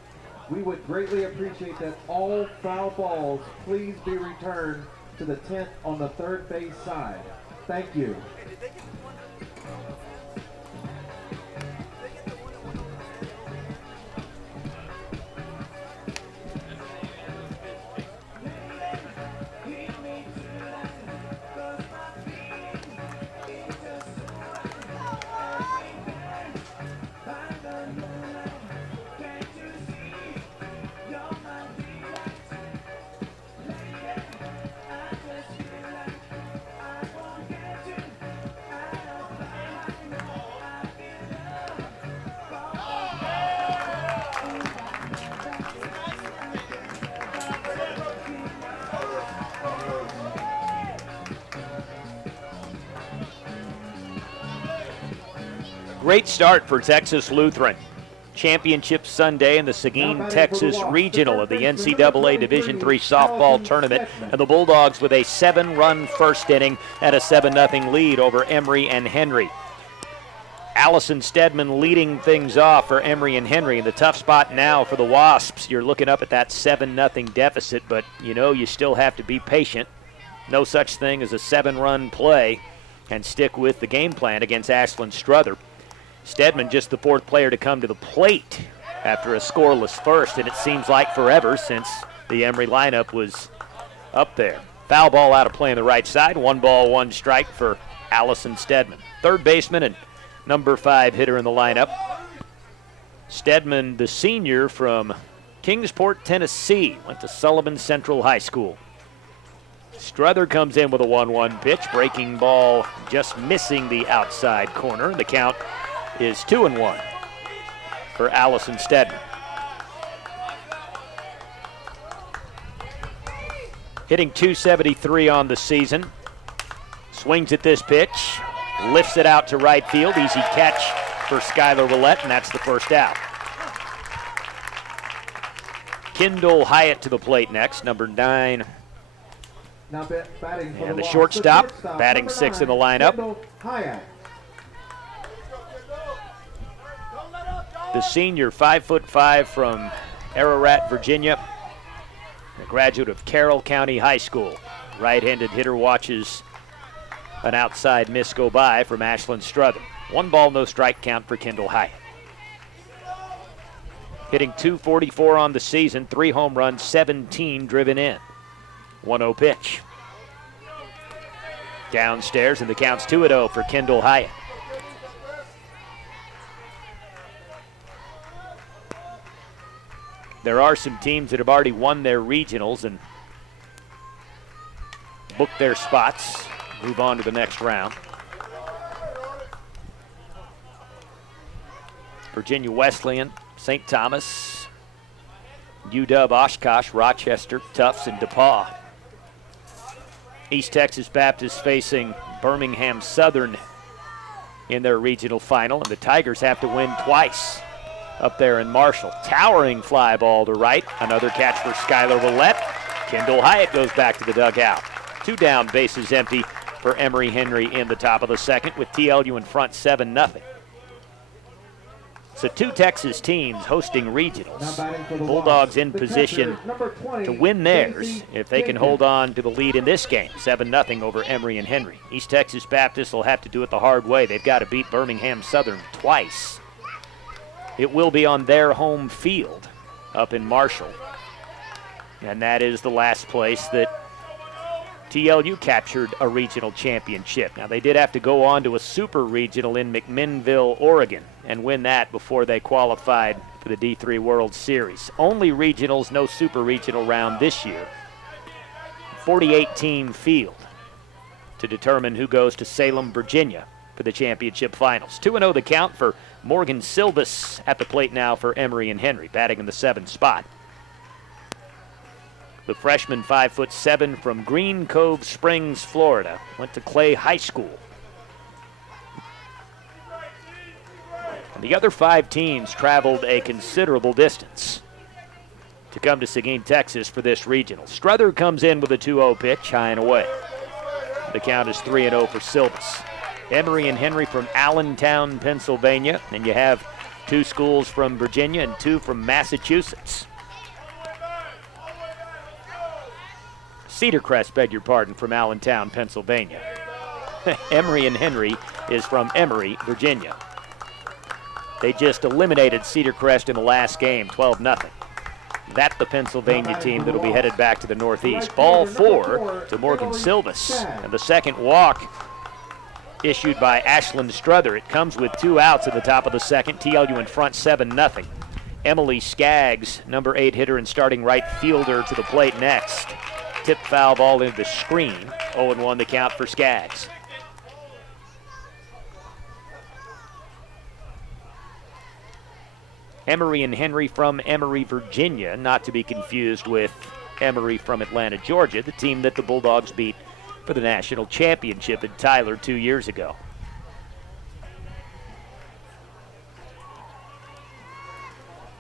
we would greatly appreciate that all foul balls please be returned to the 10th on the 3rd base side. Thank you. Great start for Texas Lutheran. Championship Sunday in the Seguin, Texas Regional of the NCAA Division III softball tournament, and the Bulldogs with a 7-run 1st inning and a 7-0 lead over Emory and Henry. Allison Stedman leading things off for Emory and Henry. In the tough spot now for the Wasps. You're looking up at that 7-0 deficit, but you know you still have to be patient. No such thing as a 7-run play, and stick with the game plan against Ashland Struther. Stedman just the 4th player to come to the plate after a scoreless 1st, and it seems like forever since the Emory lineup was up there. Foul ball out of play on the right side. 1 ball, 1 strike for Allison Stedman. 3rd baseman and number 5 hitter in the lineup. Stedman, the senior from Kingsport, Tennessee, went to Sullivan Central High School. Struther comes in with a 1-1 pitch. Breaking ball just missing the outside corner. The count is 2-1 for Allison Stedman. Hitting .273 on the season. Swings at this pitch, lifts it out to right field. Easy catch for Skylar Willett, and that's the 1st out. Kendall Hyatt to the plate next, number 9. Now batting for And the Wasps, shortstop, batting 6 in the lineup. Kendall Hyatt. The senior, 5'5" from Ararat, Virginia, a graduate of Carroll County High School. Right-handed hitter watches an outside miss go by from Ashland Struther. 1 ball, no strike count for Kendall Hyatt. hitting .244 on the season, 3 home runs, 17 driven in. 1-0 pitch. Downstairs, and the count's 2-0 for Kendall Hyatt. There are some teams that have already won their regionals and booked their spots, move on to the next round. Virginia Wesleyan, St. Thomas, UW Oshkosh, Rochester, Tufts, and DePauw. East Texas Baptist facing Birmingham Southern in their regional final, and the Tigers have to win twice up there in Marshall. Towering fly ball to right. Another catch for Skylar Willett. Kendall Hyatt goes back to the dugout. 2 down, bases empty for Emory Henry in the top of the second with TLU in front 7-0. So 2 Texas teams hosting regionals. Bulldogs in position to win theirs if they can hold on to the lead in this game, 7-0 over Emory and Henry. East Texas Baptist will have to do it the hard way. They've got to beat Birmingham Southern twice. It will be on their home field up in Marshall. And that is the last place that TLU captured a regional championship. Now, they did have to go on to a super regional in McMinnville, Oregon, and win that before they qualified for the D3 World Series. Only regionals, no super regional round this year. 48-team field to determine who goes to Salem, Virginia for the championship finals. 2-0 the count for Morgan Silvas at the plate now for Emory and Henry, batting in the 7th spot. The freshman, 5'7" from Green Cove Springs, Florida, went to Clay High School. And the other 5 teams traveled a considerable distance to come to Seguin, Texas for this regional. Struther comes in with a 2-0 pitch, high and away. The count is 3-0 for Silvas. Emory and Henry from Allentown, Pennsylvania, and you have 2 schools from Virginia and 2 from Massachusetts. Cedar Crest, beg your pardon, from Allentown, Pennsylvania. Emory and Henry is from Emory, Virginia. They just eliminated Cedar Crest in the last game, 12-0. That's the Pennsylvania team that'll be headed back to the Northeast. Ball 4 to Morgan Silvas, and the second walk issued by Ashlyn Struther. It comes with 2 outs in the top of the second. TLU in front 7-0. Emily Skaggs, number 8 hitter and starting right fielder, to the plate next. Tip foul ball into the screen. 0-1 the count for Skaggs. Emory and Henry from Emory, Virginia, not to be confused with Emory from Atlanta, Georgia, the team that the Bulldogs beat for the national championship in Tyler 2 years ago.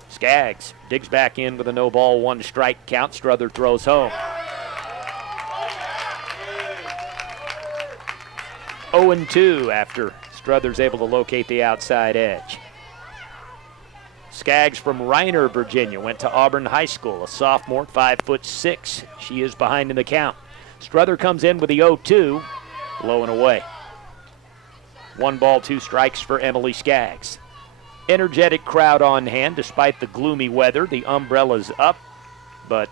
Skaggs digs back in with a no-ball, 1-strike count. Struther throws home. 0-2 after Struther's able to locate the outside edge. Skaggs from Reiner, Virginia, went to Auburn High School, a sophomore, 5'6". She is behind in the count. Struther comes in with the 0-2, low and away. 1 ball, 2 strikes for Emily Skaggs. Energetic crowd on hand despite the gloomy weather. The umbrella's up, but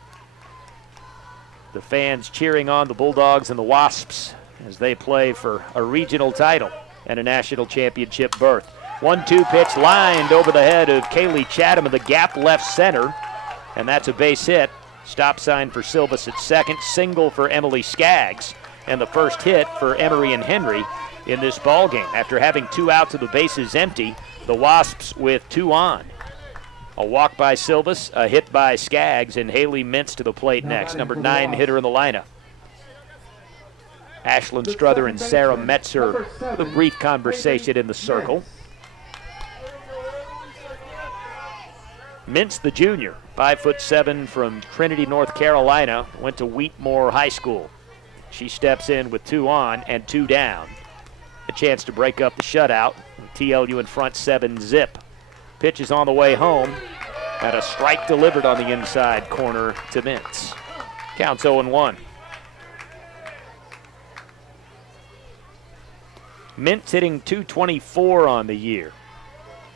the fans cheering on the Bulldogs and the Wasps as they play for a regional title and a national championship berth. 1-2 pitch lined over the head of Kaylee Chatham in the gap left center, and that's a base hit. Stop sign for Silvas at second, single for Emily Skaggs, and the first hit for Emory and Henry in this ball game. After having 2 outs of the bases empty, the Wasps with 2 on. A walk by Silvas, a hit by Skaggs, and Haley Mintz to the plate next, number 9 hitter in the lineup. Ashlyn Struther and Sarah Metzer with a brief conversation in the circle. Mintz, the junior, 5'7" from Trinity, North Carolina, went to Wheatmore High School. She steps in with 2 on and 2 down. A chance to break up the shutout. TLU in front 7-0. Pitch is on the way home, and a strike delivered on the inside corner to Mintz. Counts 0-1. Mintz hitting .224 on the year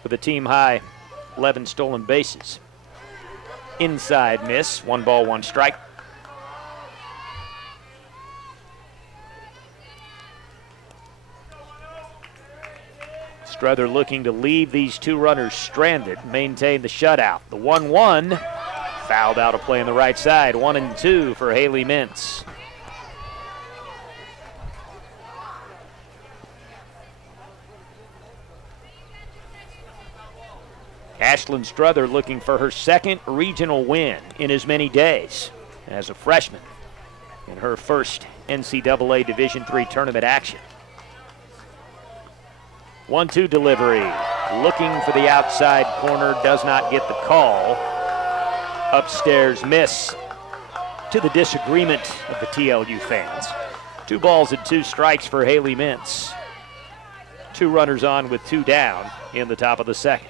with a team high 11 stolen bases. inside miss. 1 ball, 1 strike. Struther looking to leave these 2 runners stranded, maintain the shutout. The 1-1 fouled out of play on the right side. 1-2 for Haley Mintz. Ashlyn Struther looking for her 2nd regional win in as many days as a freshman in her first NCAA Division III tournament action. 1-2 delivery. Looking for the outside corner, does not get the call. Upstairs miss, to the disagreement of the TLU fans. 2 balls and 2 strikes for Haley Mintz. 2 runners on with 2 down in the top of the 2nd.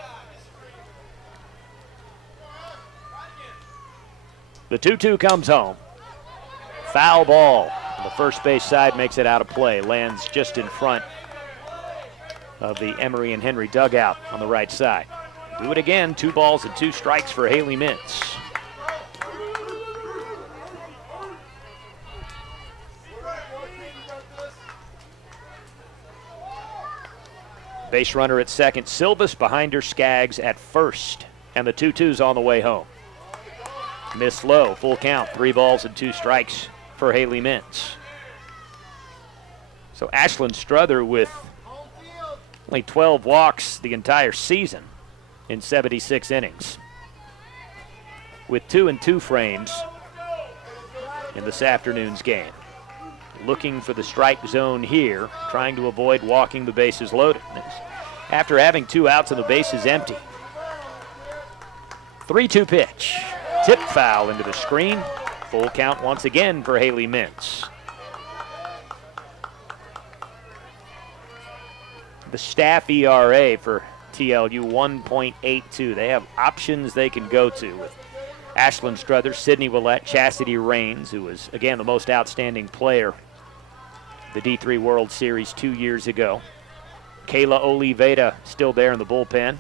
The 2-2 comes home. Foul ball. The first base side makes it out of play. Lands just in front of the Emory and Henry dugout on the right side. Do it again. 2 balls and 2 strikes for Haley Mintz. Base runner at second. Silvas behind her. Skaggs at first. And the 2-2's on the way home. Miss low. Full count. 3 balls and 2 strikes for Haley Mintz. So Ashlyn Struther with only 12 walks the entire season in 76 innings. With 2 and 2 frames in this afternoon's game. Looking for the strike zone here, trying to avoid walking the bases loaded. After having 2 outs and the bases empty. 3-2 pitch. Tip foul into the screen. Full count once again for Haley Mintz. The staff ERA for TLU, 1.82. They have options they can go to with Ashlyn Struther, Sydney Willette, Chastity Rains, who was, again, the most outstanding player the D3 World Series 2 years ago. Kayla Oliveda still there in the bullpen.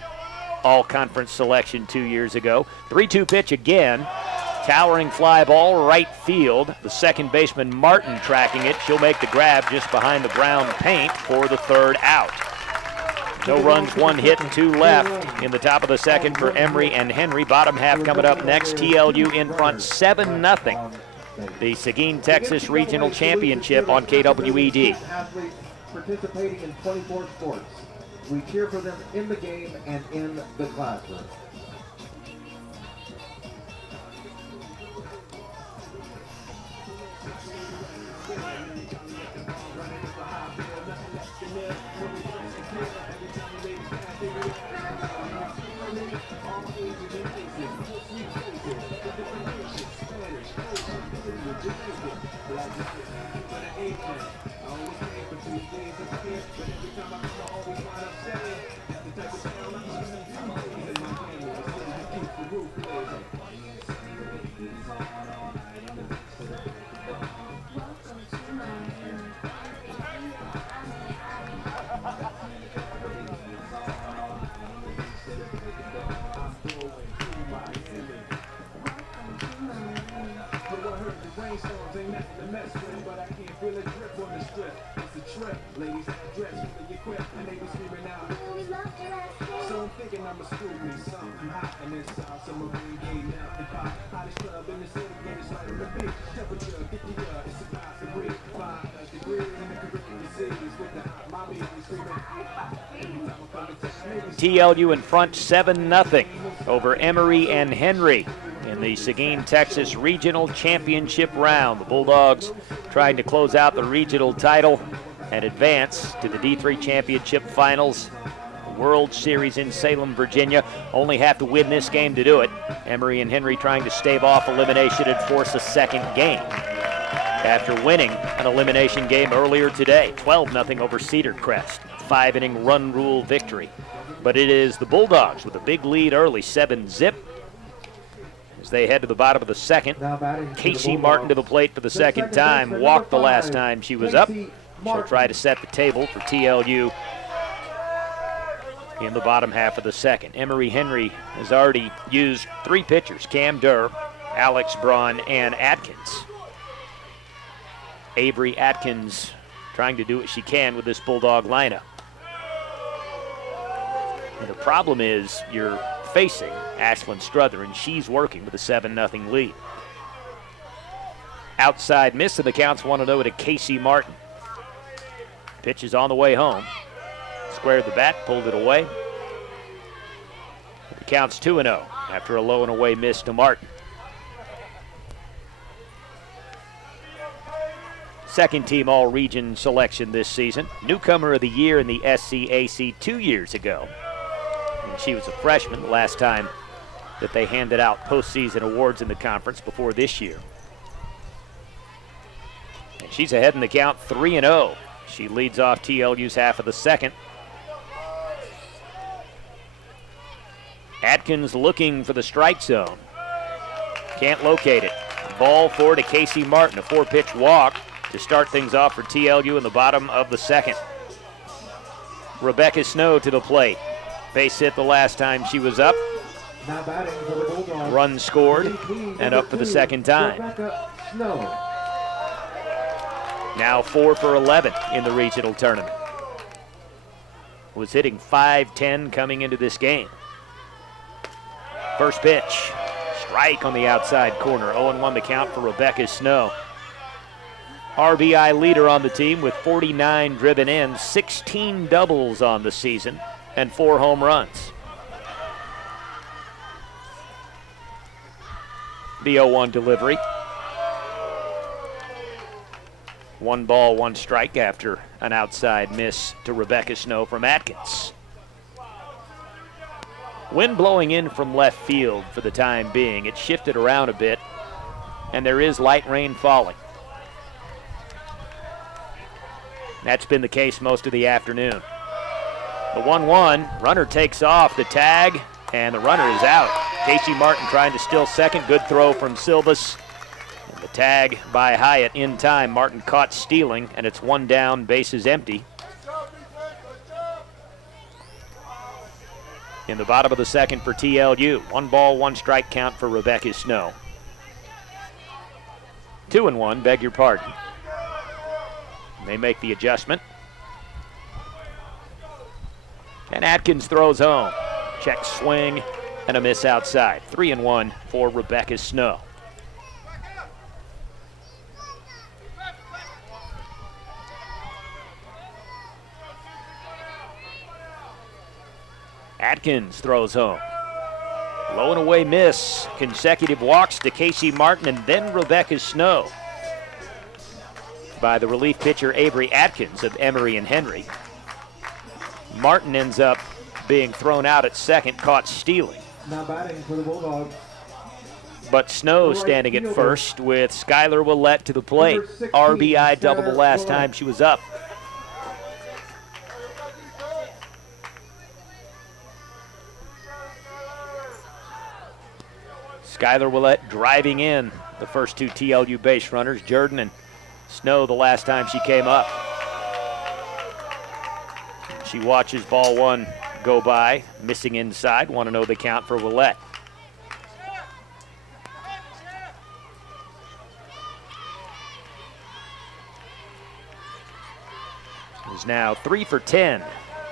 All-conference selection 2 years ago. 3-2 pitch again. Towering fly ball, right field. The second baseman, Martin, tracking it. She'll make the grab just behind the brown paint for the 3rd out. No runs, 1 hit, and 2 left in the top of the 2nd for Emory and Henry. Bottom half coming up next. TLU in front 7-0. The Seguin, Texas Regional Championship on KWED. Athletes participating in 24 sports. We cheer for them in the game and in the classroom. TLU in front 7-0 over Emory and Henry in the Seguin, Texas Regional Championship round. The Bulldogs trying to close out the regional title and advance to the D3 Championship Finals. The World Series in Salem, Virginia. Only have to win this game to do it. Emory and Henry trying to stave off elimination and force a 2nd game after winning an elimination game earlier today. 12-0 over Cedar Crest. 5-inning run rule victory. But it is the Bulldogs with a big lead early, 7-0. As they head to the bottom of the 2nd. Casey Martin to the plate for the 2nd time. Walked the last time she was up. She'll try to set the table for TLU in the bottom half of the second. Emory Henry has already used 3 pitchers, Cam Durr, Alex Braun, and Atkins. Avery Atkins trying to do what she can with this Bulldog lineup. And the problem is you're facing Ashlyn Struther, and she's working with a 7-0 lead. Outside miss, and the count's 1-0 to Casey Martin. Pitch is on the way home. Squared the bat, pulled it away. The count's 2-0 after a low and away miss to Martin. Second team all-region selection this season. Newcomer of the year in the SCAC 2 years ago. And she was a freshman the last time that they handed out postseason awards in the conference before this year. And she's ahead in the count 3-0. She leads off TLU's half of the second. Atkins looking for the strike zone. Can't locate it. Ball 4 to Casey Martin, a 4-pitch walk to start things off for TLU in the bottom of the second. Rebecca Snow to the plate. Base hit the last time she was up. Run scored and up for the second time. Now 4 for 11 in the regional tournament. Was hitting .510 coming into this game. First pitch, strike on the outside corner. 0-1 the count for Rebecca Snow. RBI leader on the team with 49 driven in, 16 doubles on the season, and 4 home runs. The 0-1 delivery. 1 ball, 1 strike after an outside miss to Rebecca Snow from Atkins. Wind blowing in from left field for the time being. It shifted around a bit, and there is light rain falling. That's been the case most of the afternoon. The 1-1, runner takes off, the tag, and the runner is out. Casey Martin trying to steal second. Good throw from Silvas. And the tag by Hyatt in time. Martin caught stealing, and it's 1 down, bases empty. In the bottom of the second for TLU. 1 ball, 1 strike count for Rebecca Snow. 2-1, beg your pardon. They make the adjustment. And Atkins throws home. Check swing and a miss outside. 3-1 for Rebecca Snow. Atkins throws home. Low and away miss. Consecutive walks to Casey Martin and then Rebecca Snow by the relief pitcher Avery Atkins of Emory and Henry. Martin ends up being thrown out at second, caught stealing. Now batting for the Bulldogs. But Snow standing at first with Skylar Willett to the plate. RBI double the last time she was up. Skylar Willett driving in the first 2 TLU base runners, Jordan and Snow, the last time she came up. She watches ball 1 go by, missing inside. 1-0 the count for Willett. He's now 3 for 10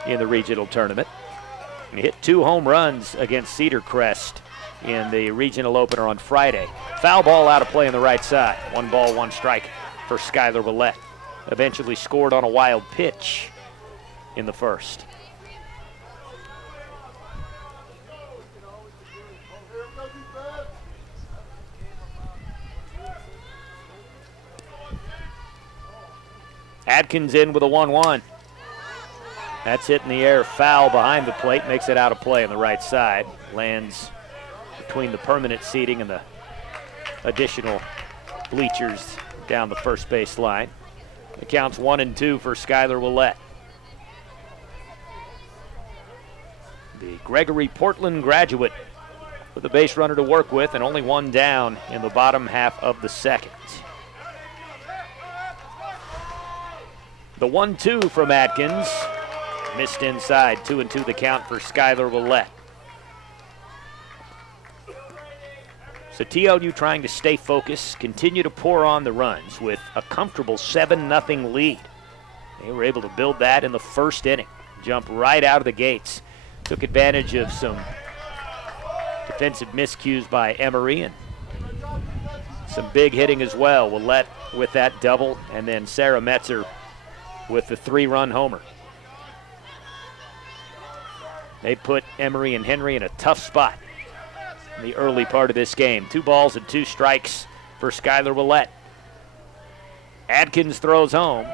in the regional tournament. He hit 2 home runs against Cedar Crest in the regional opener on Friday. Foul ball out of play on the right side. 1 ball, 1 strike for Skylar Willett. Eventually scored on a wild pitch in the first. Atkins in with a 1-1. That's hit in the air, foul behind the plate, makes it out of play on the right side. Lands between the permanent seating and the additional bleachers down the first base line. The count's 1-2 for Skylar Willett. The Gregory Portland graduate with a base runner to work with and only 1 down in the bottom half of the second. The 1-2 from Atkins. Missed inside, 2-2 the count for Skylar Willett. So TLU trying to stay focused, continue to pour on the runs with a comfortable 7-0 lead. They were able to build that in the first inning. Jump right out of the gates. Took advantage of some defensive miscues by Emory and some big hitting as well. Willett with that double, and then Sarah Metzer with the 3-run homer. They put Emory and Henry in a tough spot in the early part of this game. 2 balls and 2 strikes for Skylar Willett. Adkins throws home.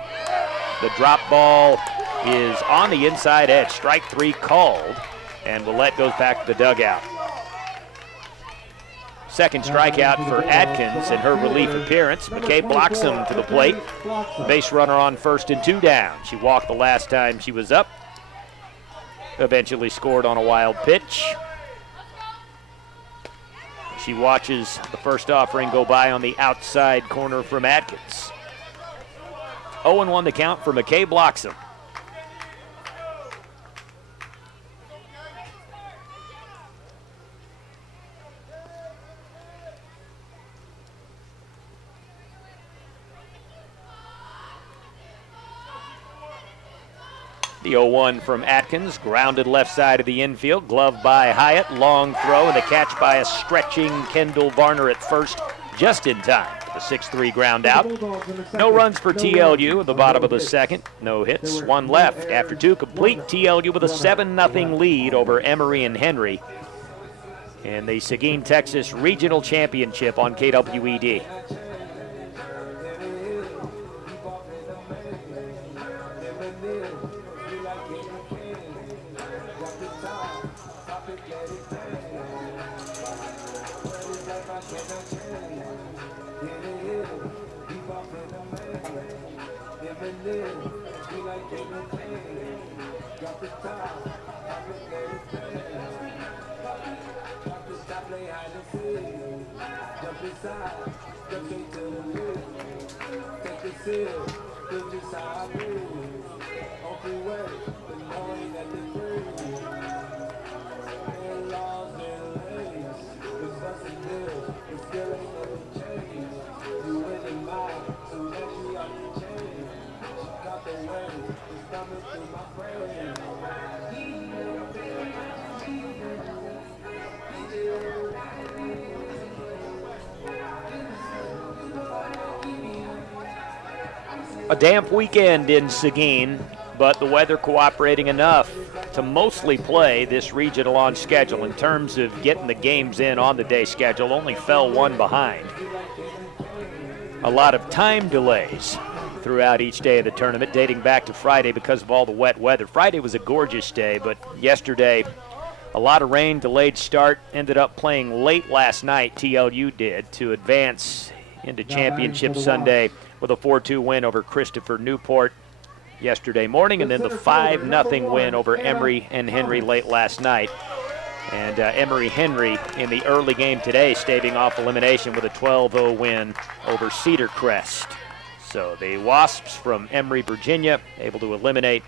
The drop ball is on the inside edge. Strike 3 called, and Willett goes back to the dugout. Second strikeout for Adkins in her relief appearance. McKay Bloxham to the plate. Base runner on 1st and 2 down. She walked the last time she was up. Eventually scored on a wild pitch. She watches the first offering go by on the outside corner from Adkins. 0-1 the count for McKay Bloxham. The 0-1 from Atkins, grounded left side of the infield, glove by Hyatt, long throw, and the catch by a stretching Kendall Varner at first, just in time. The 6-3 ground out. No runs for TLU at the bottom of the second. No hits, 1 left. After 2 complete, TLU with a 7-0 lead over Emory and Henry in the Seguin, Texas Regional Championship on KWED. A damp weekend in Seguin, but the weather cooperating enough to mostly play this regional on schedule. In terms of getting the games in on the day schedule, only fell 1 behind. A lot of time delays throughout each day of the tournament, dating back to Friday because of all the wet weather. Friday was a gorgeous day, but yesterday, a lot of rain, delayed start, ended up playing late last night, TLU did, to advance into Championship Sunday with a 4-2 win over Christopher Newport yesterday morning, and then the 5-0 win over Emory and Henry late last night. And Emory Henry in the early game today staving off elimination with a 12-0 win over Cedar Crest. So the Wasps from Emory, Virginia, able to eliminate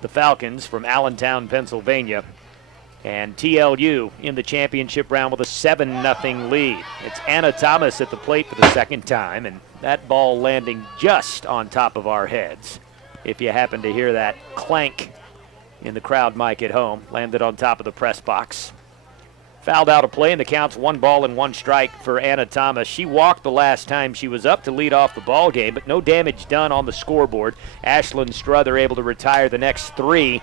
the Falcons from Allentown, Pennsylvania. And TLU in the championship round with a 7-0 lead. It's Anna Thomas at the plate for the second time, and that ball landing just on top of our heads. If you happen to hear that clank in the crowd mic at home, landed on top of the press box. Fouled out of play, and the count's 1 ball and 1 strike for Anna Thomas. She walked the last time she was up to lead off the ball game, but no damage done on the scoreboard. Ashlyn Struther able to retire the next 3.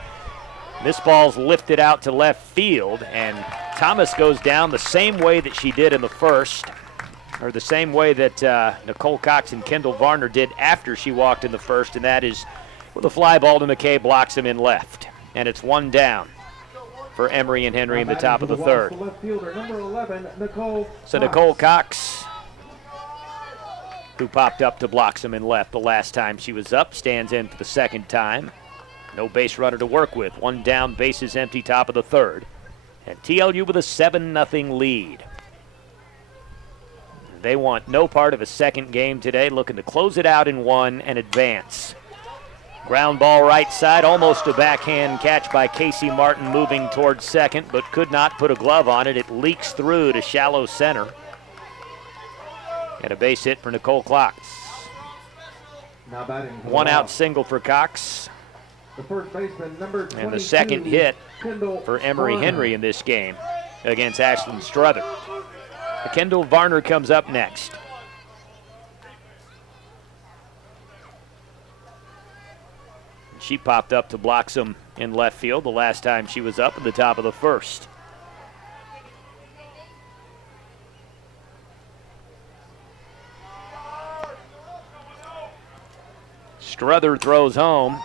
This ball's lifted out to left field, and Thomas goes down the same way that she did in the first, or the same way that Nicole Cox and Kendall Varner did after she walked in the first, and that is with a fly ball to McKay Bloxham in left. And it's 1 down for Emory and Henry in the top of the third. So Nicole Cox, who popped up to Bloxham in left the last time she was up, stands in for the second time. No base runner to work with. 1 down, bases empty, top of the third. And TLU with a 7-0 lead. They want no part of a second game today, looking to close it out in 1 and advance. Ground ball right side, almost a backhand catch by Casey Martin moving towards second, but could not put a glove on it. It leaks through to shallow center. And a base hit for Nicole Cox. Now batting One out single for Cox. The first baseman, number 22, And the second hit Kendall for Emory Varner. Henry in this game against Ashlyn Struther. Kendall Varner comes up next. She popped up to block some in left field the last time she was up at the top of the first. Struther throws home,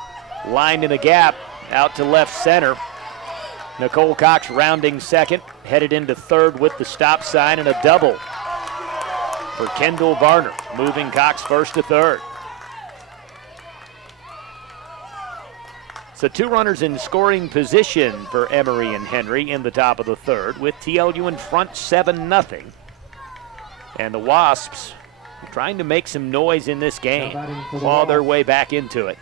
lined in the gap, out to left center. Nicole Cox rounding second, headed into third with the stop sign and a double for Kendall Varner, moving Cox first to third. So 2 runners in scoring position for Emory and Henry in the top of the third, with TLU in front 7-0. And the Wasps trying to make some noise in this game, claw their way back into it.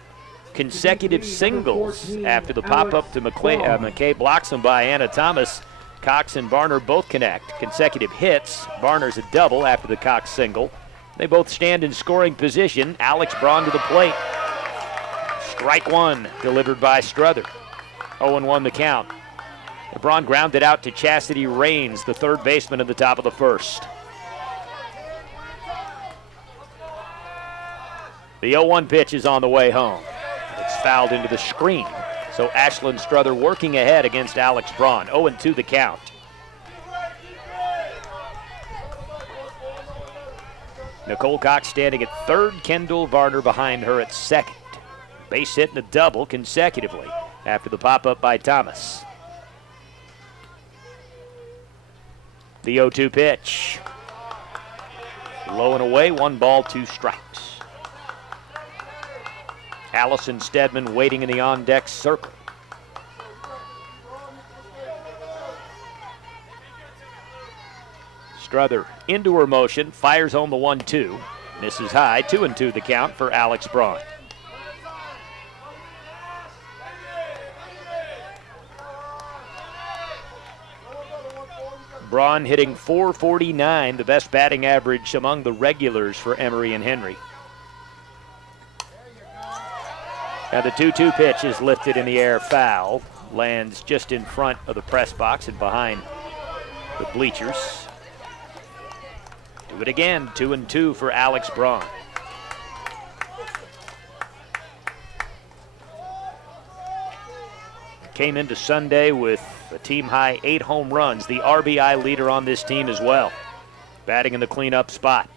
Consecutive singles after the pop-up to McKay blocks them by Anna Thomas. Cox and Varner both connect. Consecutive hits. Varner's a double after the Cox single. They both stand in scoring position. Alex Braun to the plate. Strike one delivered by Struther. 0-1 the count. Braun grounded out to Chastity Raines, the third baseman at the top of the first. The 0-1 pitch is on the way home. It's fouled into the screen. So Ashlyn Struther working ahead against Alex Braun. 0-2 the count. Nicole Cox standing at third, Kendall Varner behind her at second. Base hit and a double consecutively after the pop-up by Thomas. The 0-2 pitch. Low and away, 1 ball, 2 strikes. Allison Stedman waiting in the on-deck circle. Struther into her motion, fires home the 1-2. Misses high, 2-2 the count for Alex Braun. Braun hitting .449, the best batting average among the regulars for Emory and Henry. Now the 2-2 pitch is lifted in the air, foul. Lands just in front of the press box and behind the bleachers. Do it again, 2-2 for Alex Braun. Came into Sunday with a team-high 8 home runs, the RBI leader on this team as well. Batting in the cleanup spot.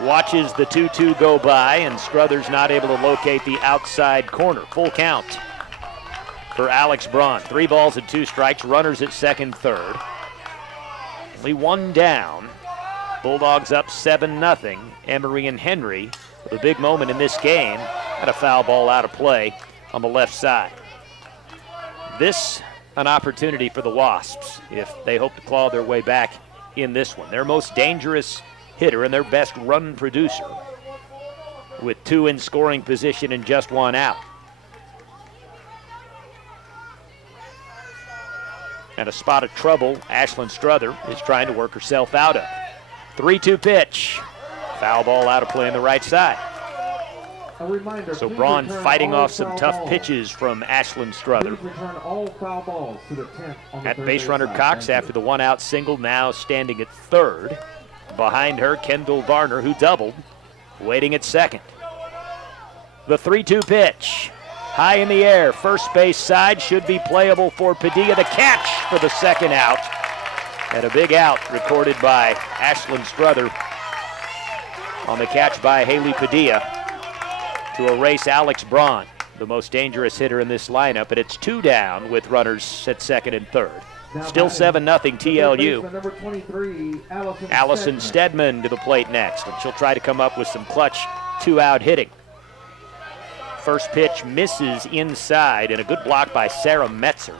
Watches the 2-2 go by, and Struther's not able to locate the outside corner. Full count for Alex Braun. 3 balls and 2 strikes, runners at second, third. Only 1 down. Bulldogs up 7-0. Emory and Henry, with a big moment in this game, had a foul ball out of play on the left side. This an opportunity for the Wasps if they hope to claw their way back in this one. Their most dangerous hitter and their best run producer, with 2 in scoring position and just 1 out. And a spot of trouble Ashlyn Struther is trying to work herself out of. 3-2 pitch. Foul ball out of play on the right side. A reminder, So Braun fighting off some tough pitches from Ashlyn Struther. Please return all foul balls to the 10th on the At third base runner side. Cox Thank after you. the 1-out single, now standing at third. Behind her, Kendall Varner, who doubled, waiting at second. The 3-2 pitch. High in the air, first base side, should be playable for Padilla. The catch for the second out. And a big out recorded by Ashlyn Struther on the catch by Haley Padilla to erase Alex Braun, the most dangerous hitter in this lineup. And it's 2 down with runners at second and third. Still 7-0 TLU. Number 23, Allison Stedman to the plate next, and she'll try to come up with some clutch 2-out hitting. First pitch misses inside, and a good block by Sarah Metzer,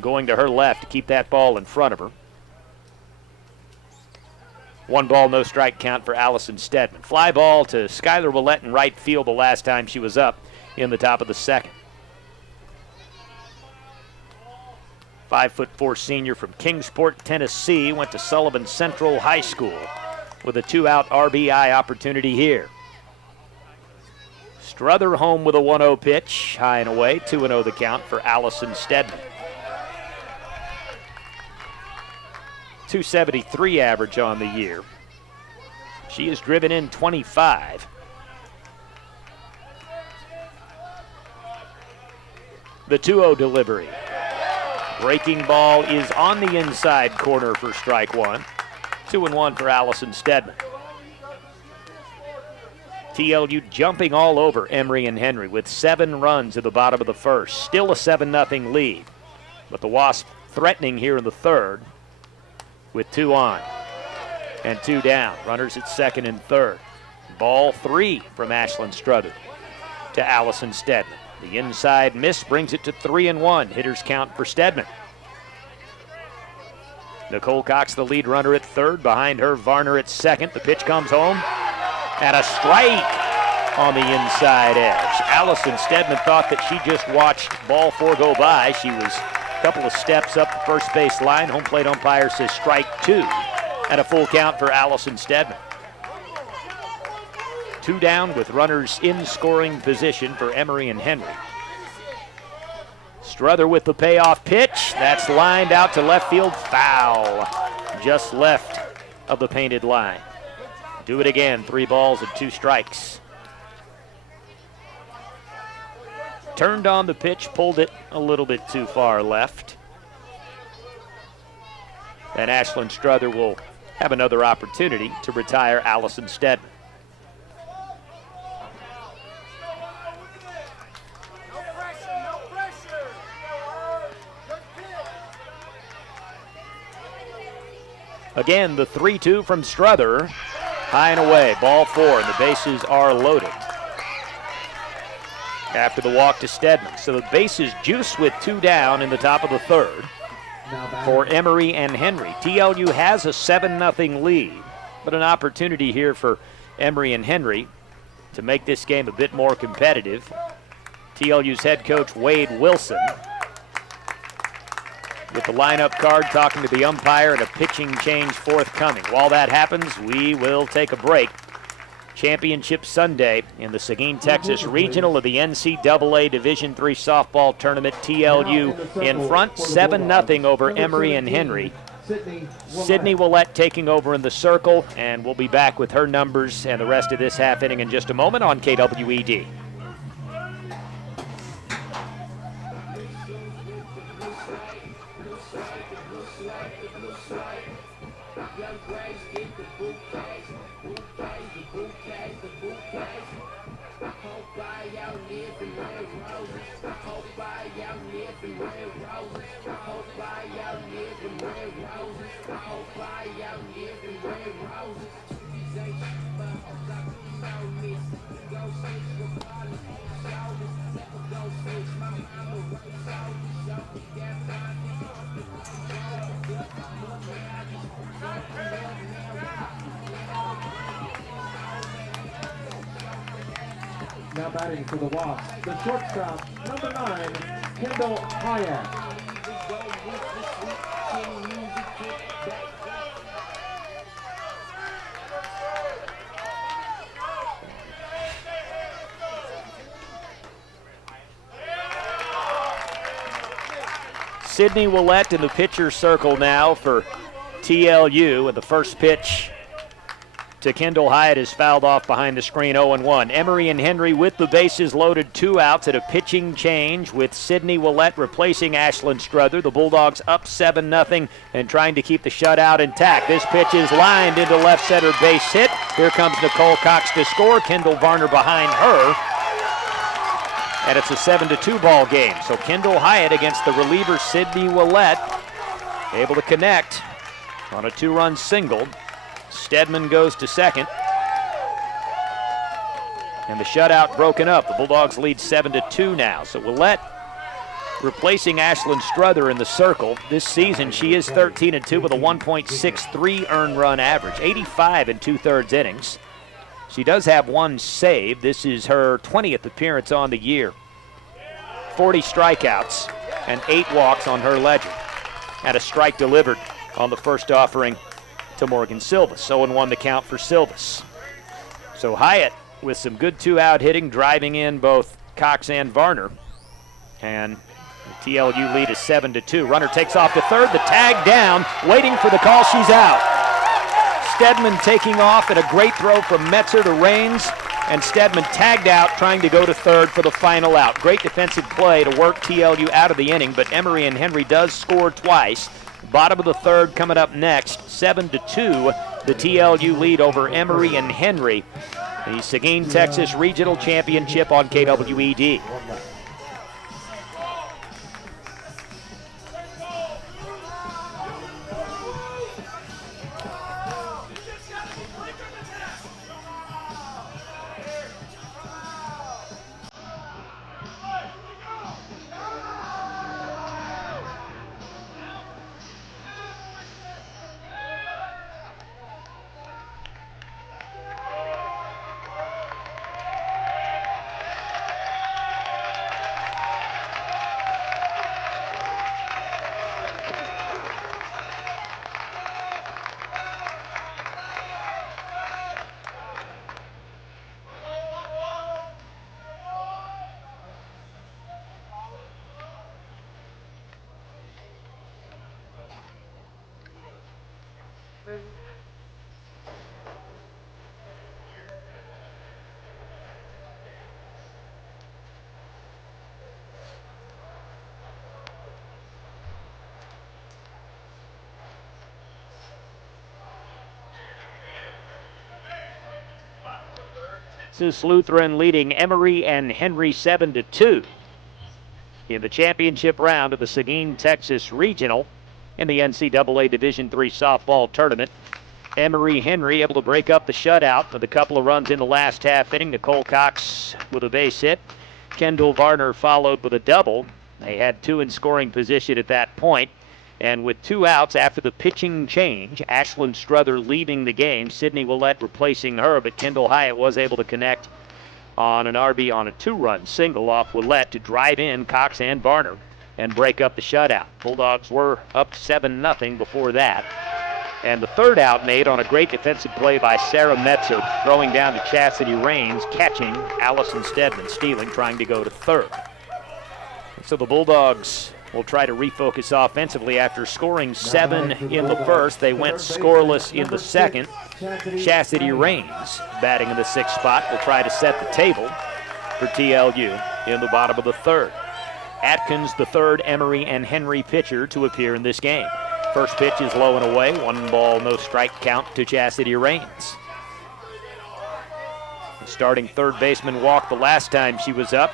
going to her left to keep that ball in front of her. 1 ball, no strike count for Allison Stedman. Fly ball to Skylar Willett in right field the last time she was up in the top of the second. 5'4" senior from Kingsport, Tennessee, went to Sullivan Central High School with a 2-out RBI opportunity here. Struther home with a 1-0 pitch, high and away, 2-0 the count for Allison Stedman. 273 average on the year. She has driven in 25. The 2-0 delivery. Breaking ball is on the inside corner for strike 1. 2-1 for Allison Stedman. TLU jumping all over Emory and Henry with 7 runs at the bottom of the first. Still a 7-0 lead. But the Wasps threatening here in the third with 2 on and 2 down. Runners at second and third. Ball 3 from Ashlyn Struther to Allison Stedman. The inside miss brings it to 3-1. Hitters count for Stedman. Nicole Cox, the lead runner at third. Behind her, Varner at second. The pitch comes home. And a strike on the inside edge. Allison Stedman thought that she just watched ball 4 go by. She was a couple of steps up the first base line. Home plate umpire says strike 2. And a full count for Allison Stedman. 2 down with runners in scoring position for Emory and Henry. Struther with the payoff pitch. That's lined out to left field. Foul. Just left of the painted line. Do it again. 3 balls and 2 strikes. Turned on the pitch, pulled it a little bit too far left. And Ashlyn Struther will have another opportunity to retire Allison Stedman. Again, the 3-2 from Struther. High and away, ball 4, and the bases are loaded. After the walk to Stedman. So the bases juiced with 2 down in the top of the third for Emory and Henry. TLU has a 7-0 lead, but an opportunity here for Emory and Henry to make this game a bit more competitive. TLU's head coach Wade Wilson with the lineup card, talking to the umpire, and a pitching change forthcoming. While that happens, we will take a break. Championship Sunday in the Seguin, Texas Regional of the NCAA Division III softball tournament. TLU in front, 7-0 over Emory and Henry. Sydney Willett taking over in the circle, and we'll be back with her numbers and the rest of this half inning in just a moment on KWED. Now batting for the Wasps, the shortstop, number 9, Kendall Hyatt. Sydney Willett in the pitcher's circle now for TLU, and the first pitch to Kendall Hyatt is fouled off behind the screen, 0-1. Emory and Henry with the bases loaded, 2 outs at a pitching change with Sydney Willett replacing Ashlyn Struther. The Bulldogs up 7-0 and trying to keep the shutout intact. This pitch is lined into left center base hit. Here comes Nicole Cox to score. Kendall Varner behind her. And it's a 7-2 ball game. So Kendall Hyatt against the reliever Sydney Willett, able to connect on a 2-run single. Stedman goes to second. And the shutout broken up. The Bulldogs lead 7-2 now. So Willett replacing Ashlyn Struther in the circle. This season, she is 13-2 with a 1.63 earned run average, 85 2/3 innings. She does have one save. This is her 20th appearance on the year. 40 strikeouts and 8 walks on her ledger. Had a strike delivered on the first offering to Morgan Silvas. 0-1 the count for Silvas. So Hyatt with some good 2-out hitting, driving in both Cox and Varner. And the TLU lead is 7-2. Runner takes off to third. The tag down, waiting for the call. She's out. Stedman taking off, and a great throw from Metzer to Raines. And Stedman tagged out, trying to go to third for the final out. Great defensive play to work TLU out of the inning, but Emory and Henry does score twice. Bottom of the third coming up next. 7-2, the TLU lead over Emory and Henry. The Seguin, Texas Regional Championship on KWED. This is Lutheran leading Emory and Henry 7-2 in the championship round of the Seguin, Texas Regional in the NCAA Division III softball tournament. Emory Henry able to break up the shutout with a couple of runs in the last half inning. Nicole Cox with a base hit. Kendall Varner followed with a double. They had 2 in scoring position at that point. And with 2 outs after the pitching change, Ashlyn Struther leaving the game, Sydney Willett replacing her, but Kendall Hyatt was able to connect on an RB on a 2-run single off Willett to drive in Cox and Varner and break up the shutout. Bulldogs were up 7-0 before that. And the third out made on a great defensive play by Sarah Metzer, throwing down to Chastity Raines, catching Allison Stedman, stealing, trying to go to third. So the Bulldogs will try to refocus offensively after scoring 7 in the first. They went scoreless in the second. Chastity Raines, batting in the 6th spot, will try to set the table for TLU in the bottom of the third. Atkins, the third Emory and Henry pitcher to appear in this game. First pitch is low and away. 1 ball, no strike count to Chastity Raines. The starting third baseman walked the last time she was up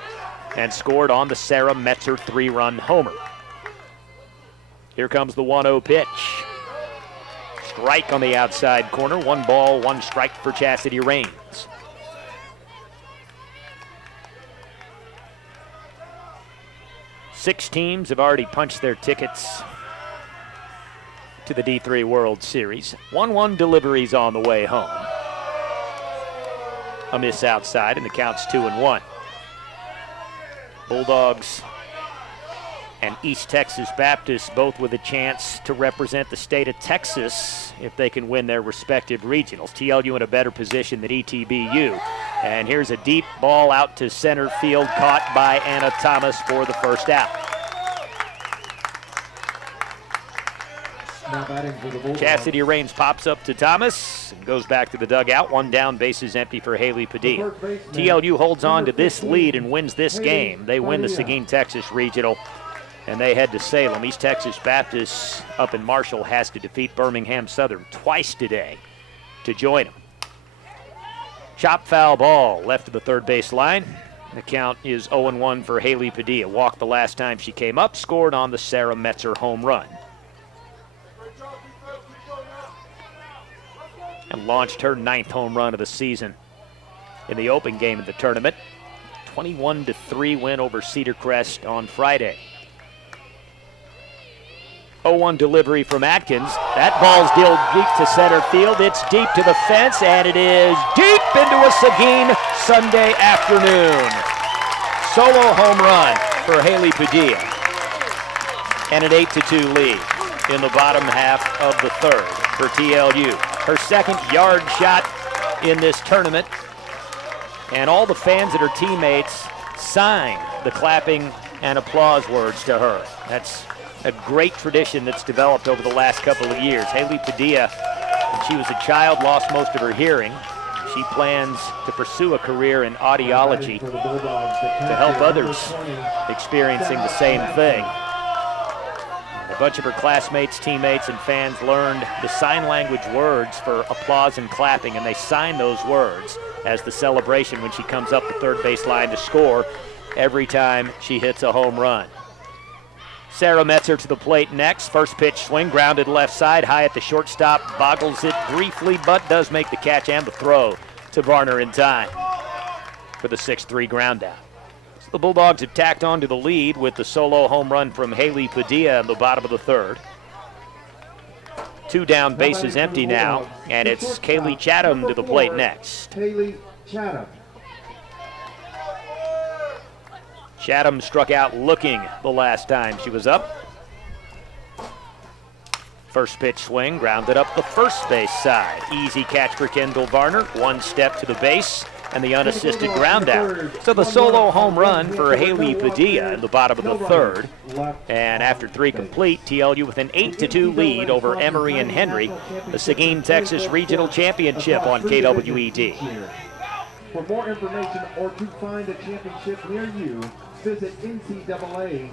and scored on the Sarah Metzer 3-run homer. Here comes the 1-0 pitch. Strike on the outside corner. 1 ball, 1 strike for Chastity Raines. Six teams have already punched their tickets to the D3 World Series. 1-1 deliveries on the way home. A miss outside, and the count's 2-1. Bulldogs and East Texas Baptist both with a chance to represent the state of Texas if they can win their respective regionals. TLU in a better position than ETBU. And here's a deep ball out to center field, caught by Anna Thomas for the first out. Chastity Raines pops up to Thomas and goes back to the dugout. 1 down, bases empty for Haley Padilla. TLU holds on to this lead and wins this game. They win the Seguin, Texas Regional, and they head to Salem. East Texas Baptist up in Marshall has to defeat Birmingham Southern twice today to join them. Chop foul ball left of the third base line. The count is 0-1 for Haley Padilla. Walked the last time she came up, scored on the Sarah Metzer home run. And launched her 9th home run of the season in the open game of the tournament. 21-3 win over Cedar Crest on Friday. 0-1 delivery from Atkins. That ball's dealt deep to center field. It's deep to the fence, and it is deep into a Seguin Sunday afternoon. Solo home run for Haley Padilla. And an 8-2 lead in the bottom half of the third for TLU. Her second yard shot in this tournament. And all the fans and her teammates sign the clapping and applause words to her. That's a great tradition that's developed over the last couple of years. Haley Padilla, when she was a child, lost most of her hearing. She plans to pursue a career in audiology to help others experiencing the same thing. A bunch of her classmates, teammates, and fans learned the sign language words for applause and clapping, and they sign those words as the celebration when she comes up the third base line to score every time she hits a home run. Sarah Metzer to the plate next. First pitch swing, grounded left side, high at the shortstop, boggles it briefly, but does make the catch and the throw to Varner in time for the 6-3 ground out. So the Bulldogs have tacked on to the lead with the solo home run from Haley Padilla in the bottom of the third. 2 down, bases empty now, and it's Kaylee Chatham to the plate next. Kaylee Chatham. Chatham struck out looking the last time she was up. First pitch swing, grounded up the first base side. Easy catch for Kendall Varner. One step to the base and the unassisted ground out. So the solo home run for Haley Padilla in the bottom of the third. And after 3 complete, TLU with an 8-2 lead over Emory and Henry, the Seguin, Texas Regional Championship on KWED. For more information or to find a championship near you, visit NCAA.com.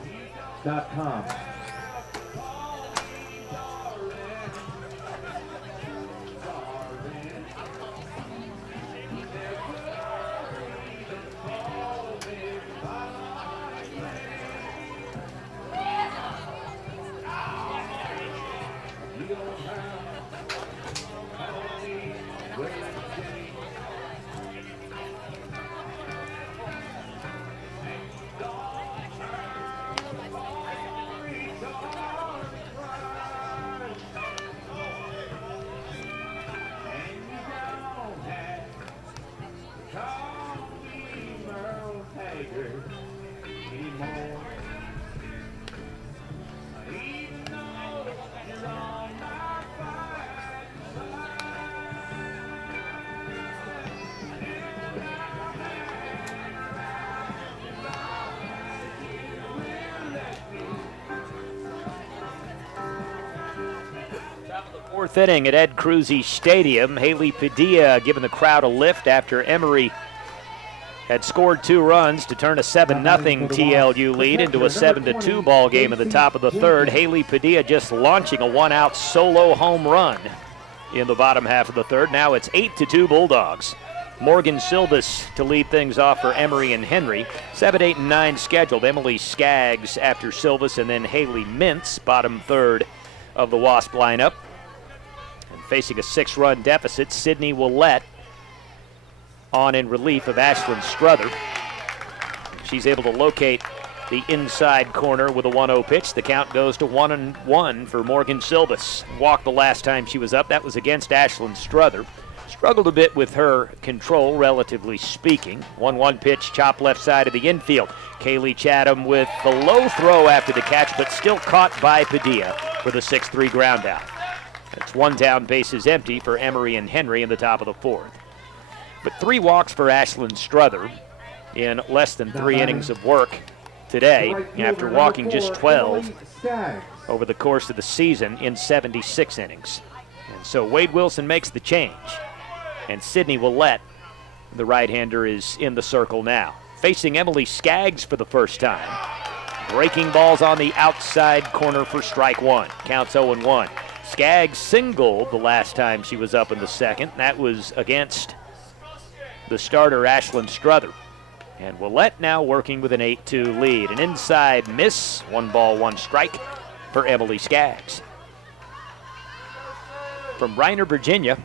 Fourth inning at Ed Cruzy Stadium. Haley Padilla giving the crowd a lift after Emory had scored 2 runs to turn a 7-0 TLU lead into a 7-2 ball game in the top of the third. Haley Padilla just launching a 1-out solo home run in the bottom half of the third. Now it's 8-2 Bulldogs. Morgan Silvas to lead things off for Emory and Henry. 7, 8, and 9 scheduled. Emily Skaggs after Silvas, and then Haley Mintz, bottom third of the Wasp lineup. And facing a 6-run deficit, Sydney Willette on in relief of Ashlyn Struther. She's able to locate the inside corner with a 1-0 pitch. The count goes to 1-1 for Morgan Silvas. Walked the last time she was up. That was against Ashlyn Struther. Struggled a bit with her control, relatively speaking. 1-1 pitch, chop left side of the infield. Kaylee Chatham with the low throw after the catch, but still caught by Padilla for the 6-3 ground out. It's 1 down, bases empty for Emory and Henry in the top of the fourth. But 3 walks for Ashlyn Struther in less than 3 innings of work today, after walking just 12 over the course of the season in 76 innings. And so Wade Wilson makes the change. And Sydney Willette, the right-hander, is in the circle now. Facing Emily Skaggs for the first time. Breaking balls on the outside corner for strike 1. Counts 0-1. Skaggs singled the last time she was up in the second. That was against the starter, Ashlyn Struther. And Willette now working with an 8-2 lead. An inside miss, 1 ball, 1 strike for Emily Skaggs. From Reiner, Virginia,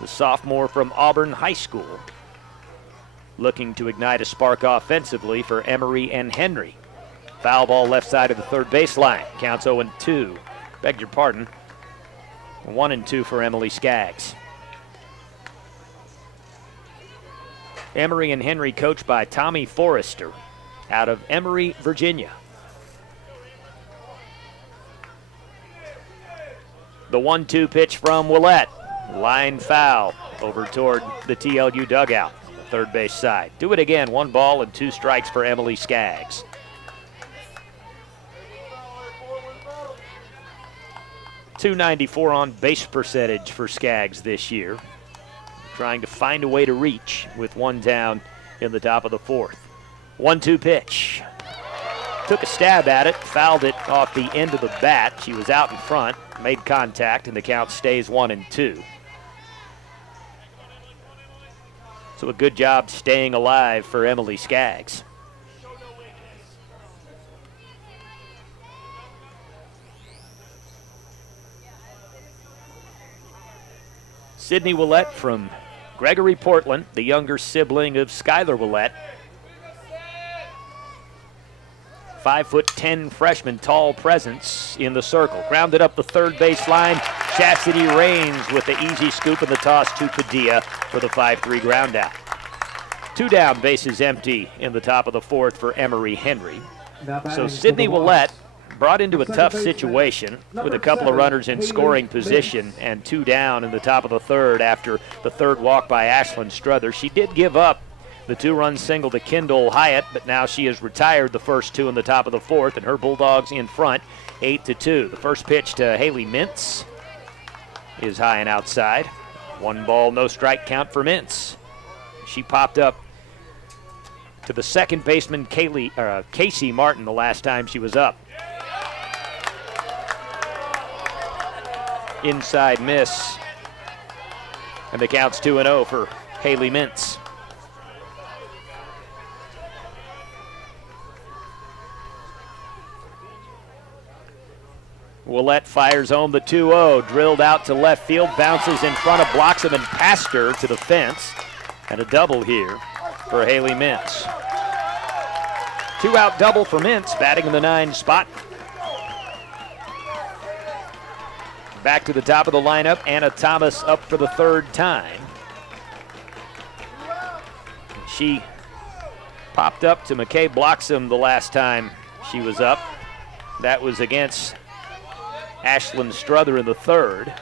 the sophomore from Auburn High School, looking to ignite a spark offensively for Emory and Henry. Foul ball left side of the third baseline. Counts 0-2. Beg your pardon. 1 and 2 for Emily Skaggs. Emory and Henry, coached by Tommy Forrester out of Emory, Virginia. The 1-2 pitch from Willett. Line foul over toward the TLU dugout, third base side. Do it again, 1 ball and 2 strikes for Emily Skaggs. .294 on base percentage for Skaggs this year. Trying to find a way to reach with 1 down in the top of the 4th. 1-2 pitch. Took a stab at it, fouled it off the end of the bat. She was out in front, made contact, and the count stays 1 and 2. So a good job staying alive for Emily Skaggs. Sydney Willett from Gregory Portland, the younger sibling of Skylar Willett. 5'10" freshman, tall presence in the circle. Grounded up the third base line. Chastity Rains with the easy scoop and the toss to Padilla for the 5-3 ground out. 2 down, bases empty in the top of the 4th for Emory Henry. So Sydney Willett brought into a tough situation with a couple of runners in scoring position and 2 down in the top of the 3rd after the 3rd walk by Ashlyn Struther. She did give up the 2-run single to Kendall Hyatt, but now she has retired the first 2 in the top of the 4th, and her Bulldogs in front, 8-2. The first pitch to Haley Mintz is high and outside. 1 ball, no strike count for Mintz. She popped up to the second baseman, Casey Martin, the last time she was up. Inside miss, and the count's 2-0 for Haley Mintz. Willett fires home the 2-0, drilled out to left field, bounces in front of Bloxham and past her to the fence, and a double here for Haley Mintz. 2-out double for Mintz, batting in the 9 spot. Back to the top of the lineup, Anna Thomas up for the 3rd time. She popped up to McKay Bloxham the last time she was up. That was against Ashlyn Struther in the 3rd.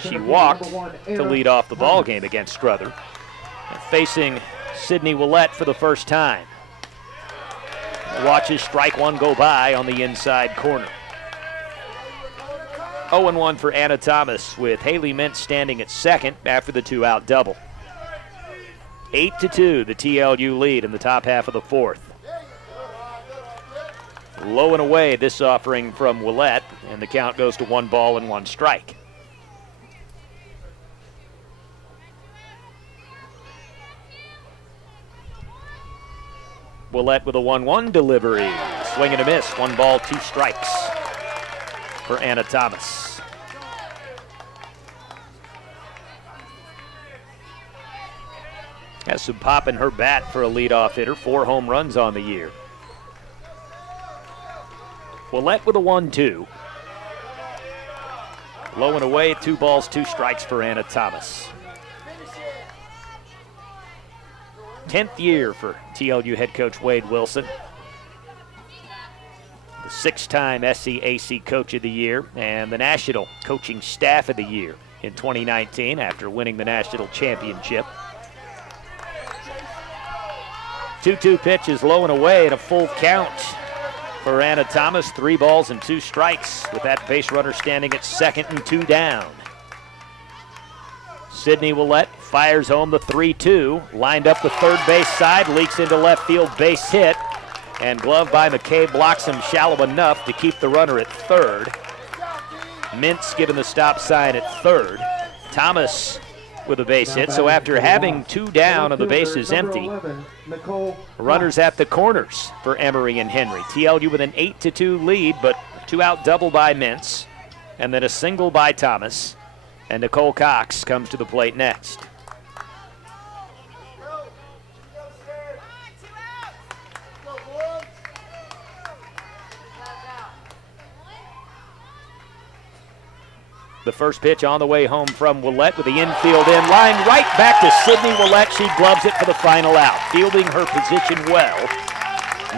She walked to lead off the ball game against Struther. And facing Sydney Willett for the first time. Watches strike 1 go by on the inside corner. 0-1 for Anna Thomas with Haley Mintz standing at second after the 2-out double. 8-2, the TLU lead in the top half of the 4th. Low and away this offering from Willett, and the count goes to 1 ball and 1 strike. Willett with a 1-1 delivery. Swing and a miss. 1 ball, 2 strikes for Anna Thomas. Has some pop in her bat for a leadoff hitter. 4 home runs on the year. Willett with a 1-2. Low and away, 2 balls, 2 strikes for Anna Thomas. 10th year for TLU head coach Wade Wilson. The 6-time SCAC Coach of the Year and the National Coaching Staff of the Year in 2019 after winning the national championship. 2-2 pitch is low and away and a full count for Anna Thomas. 3 balls and 2 strikes with that base runner standing at second and 2 down. Sydney Willett fires home the 3-2, lined up the third base side, leaks into left field, base hit, and glove by McKay Bloxham shallow enough to keep the runner at third. Mintz given the stop sign at third. Thomas with a base hit, so after having 2 down and the bases empty, runners at the corners for Emory and Henry. TLU with an 8-2 lead, but 2-out double by Mintz, and then a single by Thomas. And Nicole Cox comes to the plate next. The first pitch on the way home from Willette with the infield in line, right back to Sydney Willette. She gloves it for the final out, fielding her position well.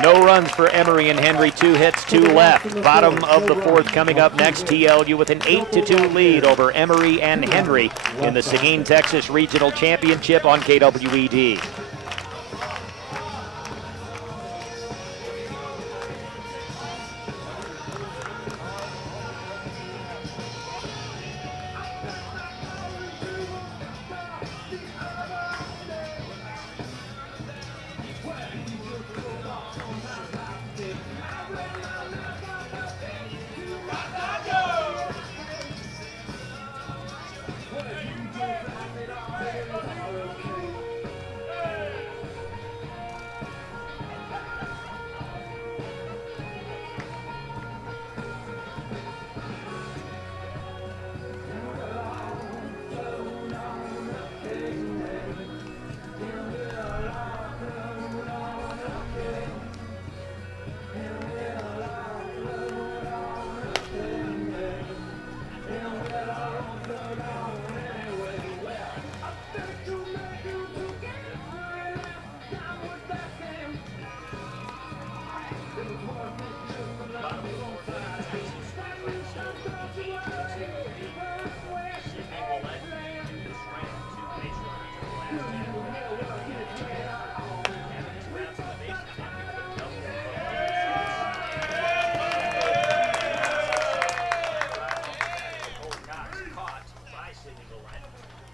No runs for Emory and Henry, 2 hits, 2 left. Bottom of the 4th coming up next. TLU with an 8-2 lead over Emory and Henry in the Seguin, Texas Regional Championship on KWED.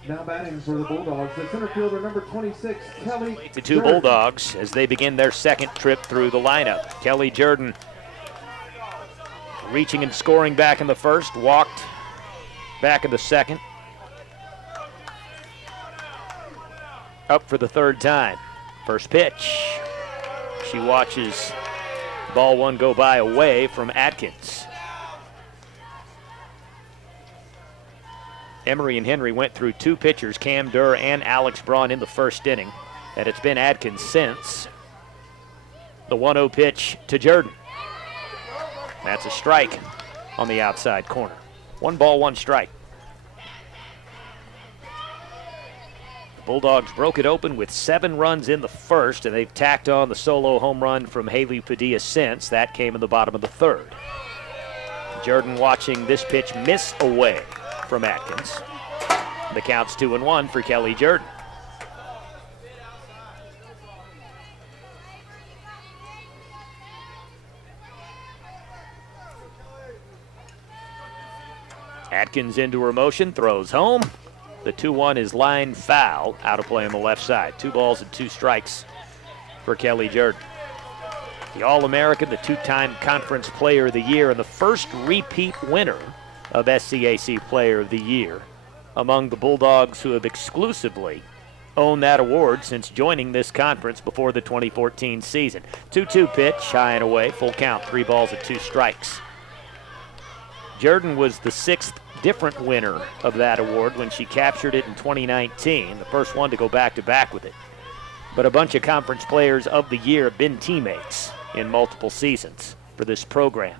Now batting for the Bulldogs, the center fielder number 26, Kelly. The 2 Bulldogs as they begin their 2nd trip through the lineup. Kelly Jordan reaching and scoring back in the 1st, walked back in the 2nd. Up for the 3rd time. First pitch. She watches ball 1 go by away from Atkins. Emory and Henry went through 2 pitchers, Cam Durr and Alex Braun, in the 1st inning, and it's been Atkins since. The 1-0 pitch to Jordan. That's a strike on the outside corner. 1 ball, 1 strike. The Bulldogs broke it open with 7 runs in the 1st, and they've tacked on the solo home run from Haley Padilla since. That came in the bottom of the 3rd. Jordan watching this pitch miss away from Atkins. The count's 2-1 for Kelly Jordan. Atkins into her motion, throws home. The 2-1 is line foul, out of play on the left side. 2 balls and 2 strikes for Kelly Jordan. The All-American, the 2-time Conference Player of the Year, and the first repeat winner of SCAC Player of the Year among the Bulldogs who have exclusively owned that award since joining this conference before the 2014 season. 2-2 pitch, high and away, full count, 3 balls and 2 strikes. Jordan was the 6th different winner of that award when she captured it in 2019, the first one to go back-to-back with it. But a bunch of Conference Players of the Year have been teammates in multiple seasons for this program.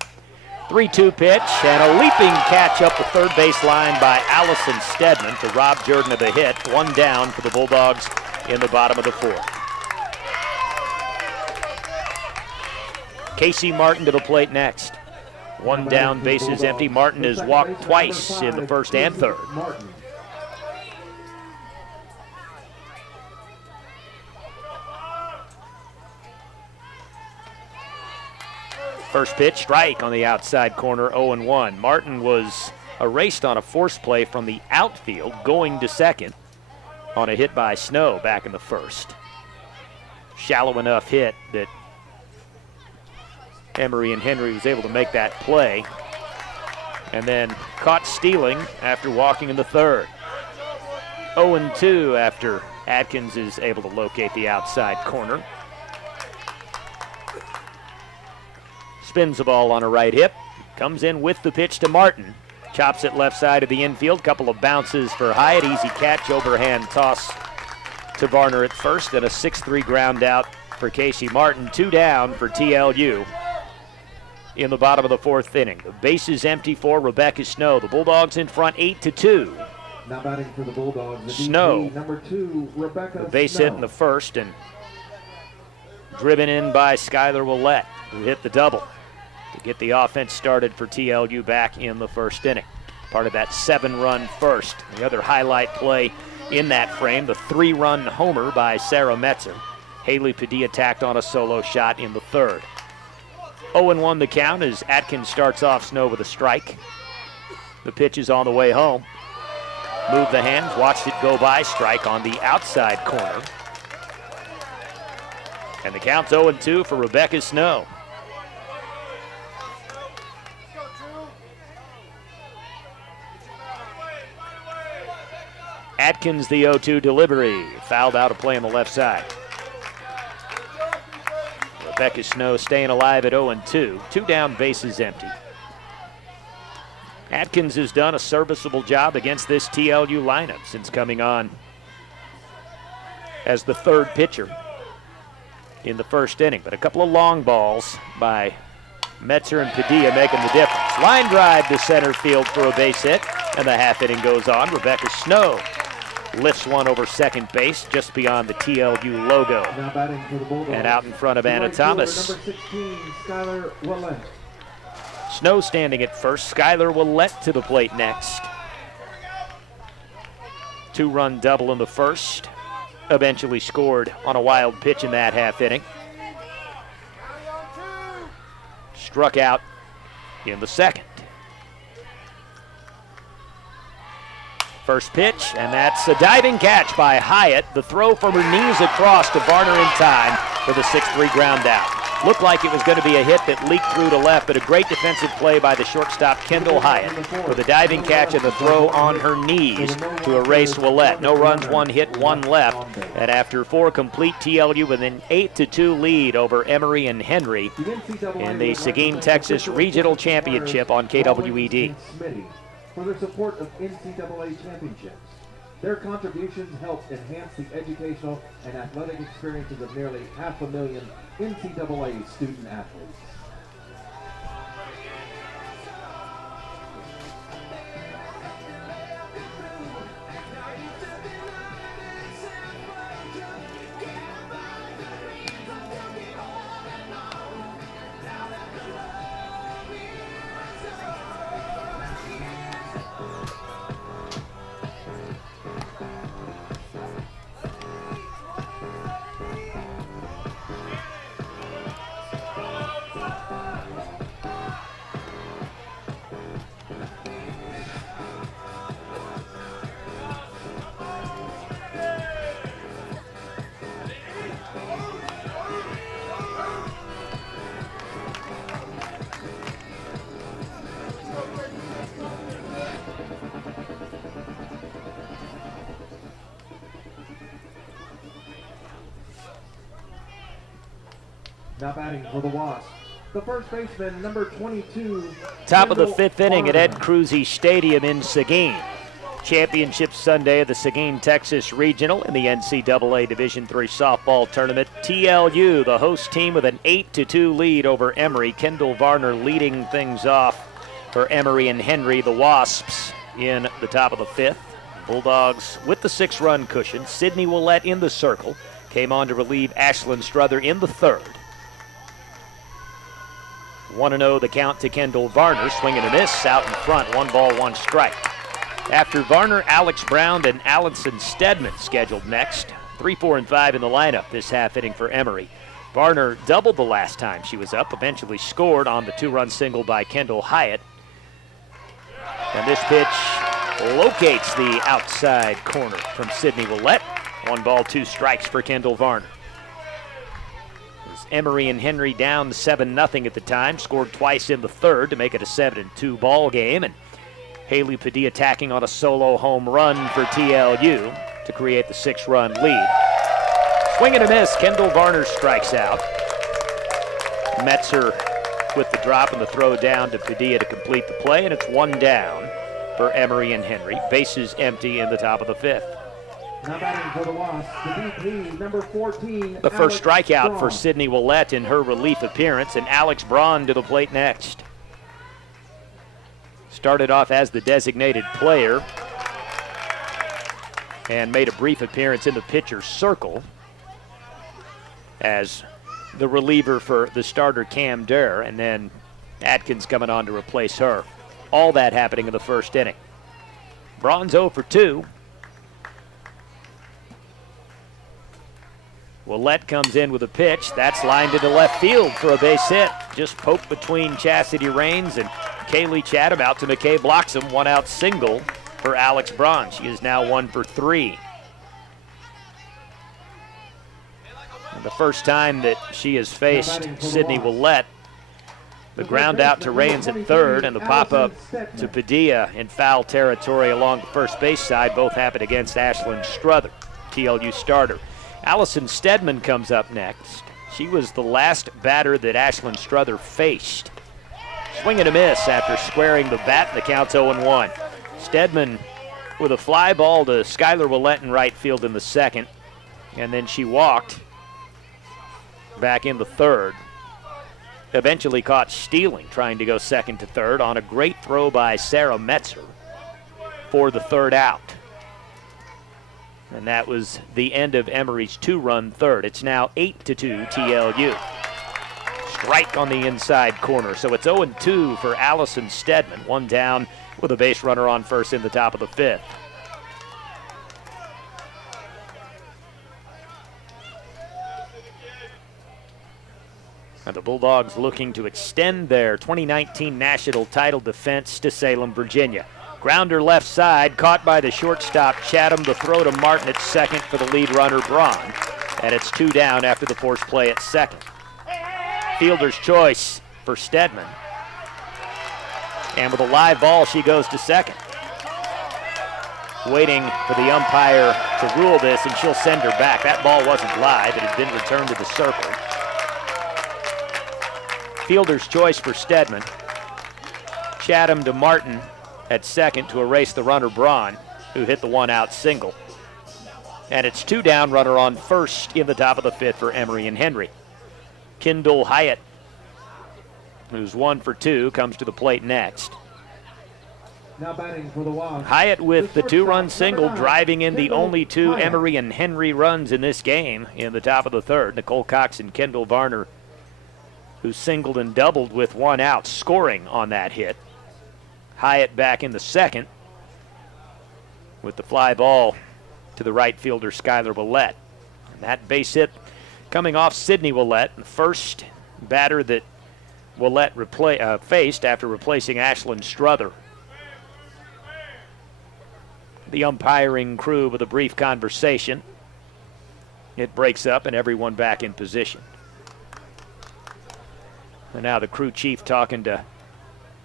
3-2 pitch, and a leaping catch up the third base line by Allison Stedman to rob Jordan of the hit. 1 down for the Bulldogs in the bottom of the 4th. Casey Martin to the plate next. 1 down, bases empty. Martin has walked twice in the 1st and 3rd. First pitch, strike on the outside corner, 0-1. Martin was erased on a force play from the outfield, going to 2nd on a hit by Snow back in the 1st. Shallow enough hit that Emory and Henry was able to make that play, and then caught stealing after walking in the 3rd. 0-2 after Atkins is able to locate the outside corner. Spins the ball on a right hip, comes in with the pitch to Martin. Chops it left side of the infield, couple of bounces for Hyatt, easy catch, overhand toss to Varner at first, and a 6-3 ground out for Casey Martin. 2 down for TLU in the bottom of the fourth inning. The base is empty for Rebecca Snow. The Bulldogs in front 8-2. Now batting for the Bulldogs, the Snow. DP, number 2, Rebecca The base Snow. hit in the first and driven in by Skylar Willett, who hit the double to get the offense started for TLU back in the first inning. Part of that 7-run first. The other highlight play in that frame, the 3-run homer by Sarah Metzer. Haley Padilla tacked on a solo shot in the third. 0-1 the count as Atkins starts off Snow with a strike. The pitch is on the way home. Moved the hands, watched it go by, strike on the outside corner. And the count's 0-2 for Rebecca Snow. Atkins, the 0-2 delivery. Fouled out of play on the left side. Rebecca Snow staying alive at 0-2. 2 down, bases empty. Atkins has done a serviceable job against this TLU lineup since coming on as the third pitcher in the first inning. But a couple of long balls by Metzer and Padilla making the difference. Line drive to center field for a base hit, and the half inning goes on. Rebecca Snow lifts one over second base just beyond the TLU logo. Now batting for the Bulldogs, and out in front of Anna right Thomas. Number 16, Skylar Willett. Snow standing at first. Skylar Willett to the plate next. 2-run double in the first. Eventually scored on a wild pitch in that half inning. Struck out in the second. First pitch, and that's a diving catch by Hyatt. The throw from her knees across to Varner in time for the 6-3 ground out. Looked like it was going to be a hit that leaked through to left, but a great defensive play by the shortstop, Kendall Hyatt, with a diving catch and the throw on her knees to erase Willett. No runs, 1 hit, 1 left. And after 4 complete, TLU with an 8-2 lead over Emory and Henry in the Seguin, Texas Regional Championship on KWED. For their support of NCAA championships. Their contributions helped enhance the educational and athletic experiences of nearly 500,000 NCAA student athletes. Now batting for the Wasps, the first baseman, number 22. Top of the Kendall 5th inning at Ed Varner. Cruzy Stadium in Seguin. Championship Sunday of the Seguin, Texas Regional in the NCAA Division III softball tournament. TLU, the host team, with an 8-2 lead over Emory. Kendall Varner leading things off for Emory and Henry. The Wasps in the top of the 5th. Bulldogs with the 6-run cushion. Sydney Willett in the circle. Came on to relieve Ashlyn Struther in the 3rd. 1-0 the count to Kendall Varner. Swing and a miss out in front. 1 ball, 1 strike. After Varner, Alex Brown and Allison Stedman scheduled next. 3, 4, and 5 in the lineup this half inning for Emory. Varner doubled the last time she was up, eventually scored on the 2-run single by Kendall Hyatt. And this pitch locates the outside corner from Sydney Willett. 1 ball, 2 strikes for Kendall Varner. Emory and Henry down 7-0 at the time, scored twice in the 3rd to make it a 7-2 ball game, and Haley Padilla attacking on a solo home run for TLU to create the 6-run lead. Swing and a miss, Kendall Varner strikes out. Metzer with the drop and the throw down to Padilla to complete the play, and it's 1 down for Emory and Henry. Bases empty in the top of the 5th. Now batting for the Wasps, the DP, number 14. The first Alex strikeout Braun. for Sydney Willett in her relief appearance, and Alex Braun to the plate next. Started off as the designated player and made a brief appearance in the pitcher's circle as the reliever for the starter Cam Durr, and then Atkins coming on to replace her. All that happening in the first inning. Braun's 0 for 2. Willett comes in with a pitch. That's lined into left field for a base hit. Just poked between Chastity Rains and Kaylee Chatham. Out to McKay, blocks him. 1 out single for Alex Braun. She is now 1 for 3. And the first time that she has faced Sydney Willett, the ground out to Rains at third and the pop-up to Padilla in foul territory along the first base side both happened against Ashlyn Struther, TLU starter. Allison Stedman comes up next. She was the last batter that Ashlyn Struther faced. Swing and a miss after squaring the bat, and the count's 0-1. Stedman with a fly ball to Skylar Willett in right field in the second, and then she walked back in the third. Eventually caught stealing, trying to go second to third on a great throw by Sarah Metzer for the third out. And that was the end of Emory's 2-run third. It's now 8-2 TLU. Strike on the inside corner. So it's 0-2 for Allison Stedman. 1 down with a base runner on first in the top of the 5th. And the Bulldogs looking to extend their 2019 national title defense to Salem, Virginia. Grounder left side, caught by the shortstop Chatham. The throw to Martin at second for the lead runner Braun. And it's 2 down after the forced play at second. Fielder's choice for Stedman. And with a live ball, she goes to second. Waiting for the umpire to rule this, and she'll send her back. That ball wasn't live. It had been returned to the circle. Fielder's choice for Stedman. Chatham to Martin at second to erase the runner Braun, who hit the 1-out single. And it's 2 down, runner on first in the top of the 5th for Emory and Henry. Kendall Hyatt, who's 1 for 2, comes to the plate next. Now batting for the Wasps. Hyatt with the 2-run single, driving in the only 2 Emory and Henry runs in this game in the top of the 3rd. Nicole Cox and Kendall Varner, who singled and doubled with 1 out, scoring on that hit. Hyatt back in the second with the fly ball to the right fielder Skylar Willett. And that base hit coming off Sydney Willett, the first batter that Willett faced after replacing Ashlyn Struther. The umpiring crew with a brief conversation. It breaks up and everyone back in position. And now the crew chief talking to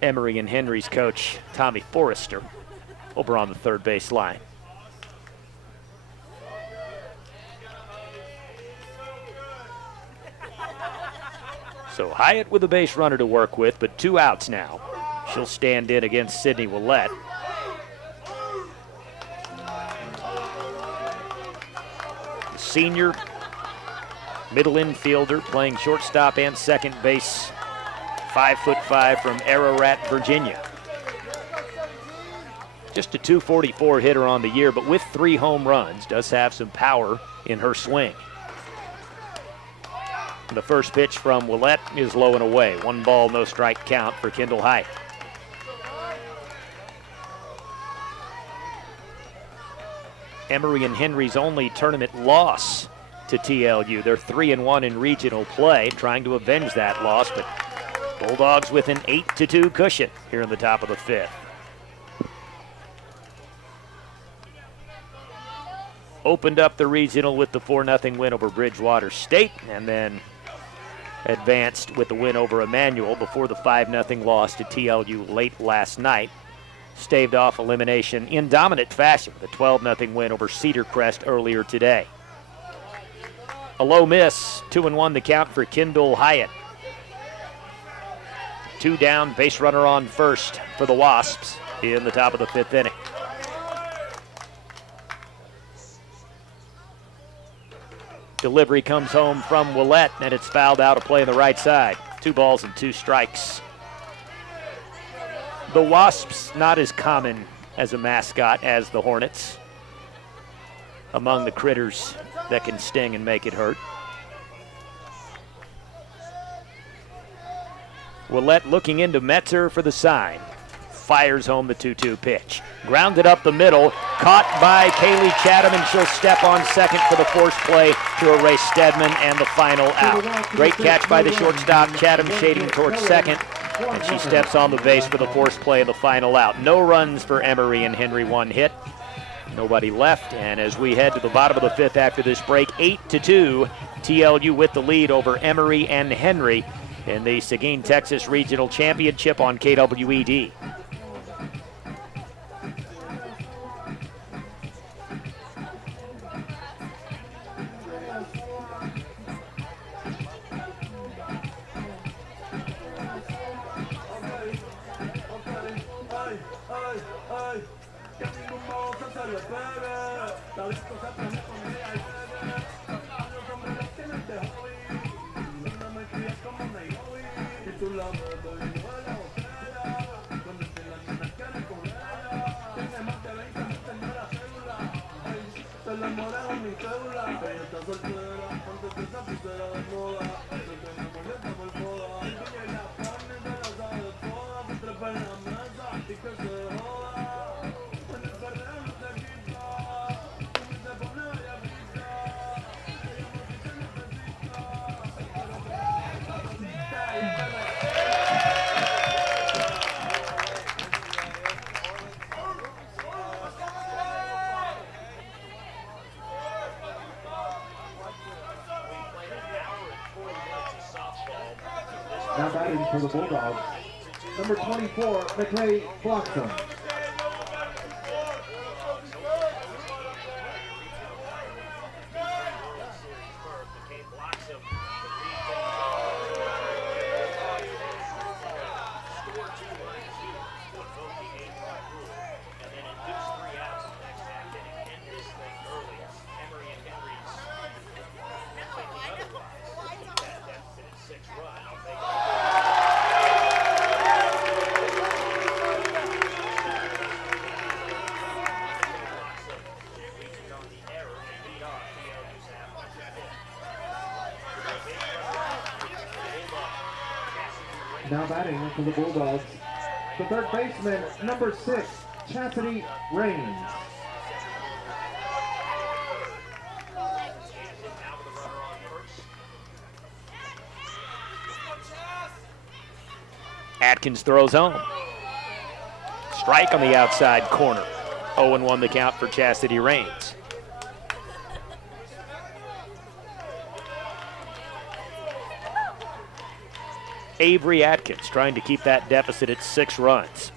Emory and Henry's coach, Tommy Forrester, over on the third base line. So Hyatt with a base runner to work with, but 2 outs now. She'll stand in against Sydney Willett. The senior middle infielder playing shortstop and second base, 5'5" from Ararat, Virginia. Just a .244 hitter on the year, but with 3 home runs, does have some power in her swing. And the first pitch from Willett is low and away. 1 ball, no strike count for Kendall Hyatt. Emory and Henry's only tournament loss to TLU. They're 3-1 in regional play, trying to avenge that loss, but Bulldogs with an 8-2 cushion here in the top of the 5th. Opened up the regional with the 4-0 win over Bridgewater State, and then advanced with the win over Emmanuel before the 5-0 loss to TLU late last night. Staved off elimination in dominant fashion, the 12-0 win over Cedar Crest earlier today. A low miss, 2-1 the count for Kendall Hyatt. 2 down, base runner on first for the Wasps in the top of the 5th inning. Delivery comes home from Willett, and it's fouled out, a play on the right side. 2 balls and 2 strikes. The Wasps, not as common as a mascot as the Hornets, among the critters that can sting and make it hurt. Willett looking into Metzer for the sign. Fires home the 2-2 pitch. Grounded up the middle, caught by Kaylee Chatham, and she'll step on second for the force play to erase Stedman and the final out. Great catch by the shortstop, Chatham shading towards second, and she steps on the base for the force play and the final out. No runs for Emory and Henry, 1 hit. Nobody left, and as we head to the bottom of the 5th after this break, 8-2, TLU with the lead over Emory and Henry in the Seguin, Texas Regional Championship on KWED. Now batting for the Bulldogs, number 24, McKay Bloxham. Now batting for the Bulldogs, the third baseman, number 6, Chastity Rains. Atkins throws home. Strike on the outside corner. 0-1 the count for Chastity Rains. Avery Atkins trying to keep that deficit at 6 runs.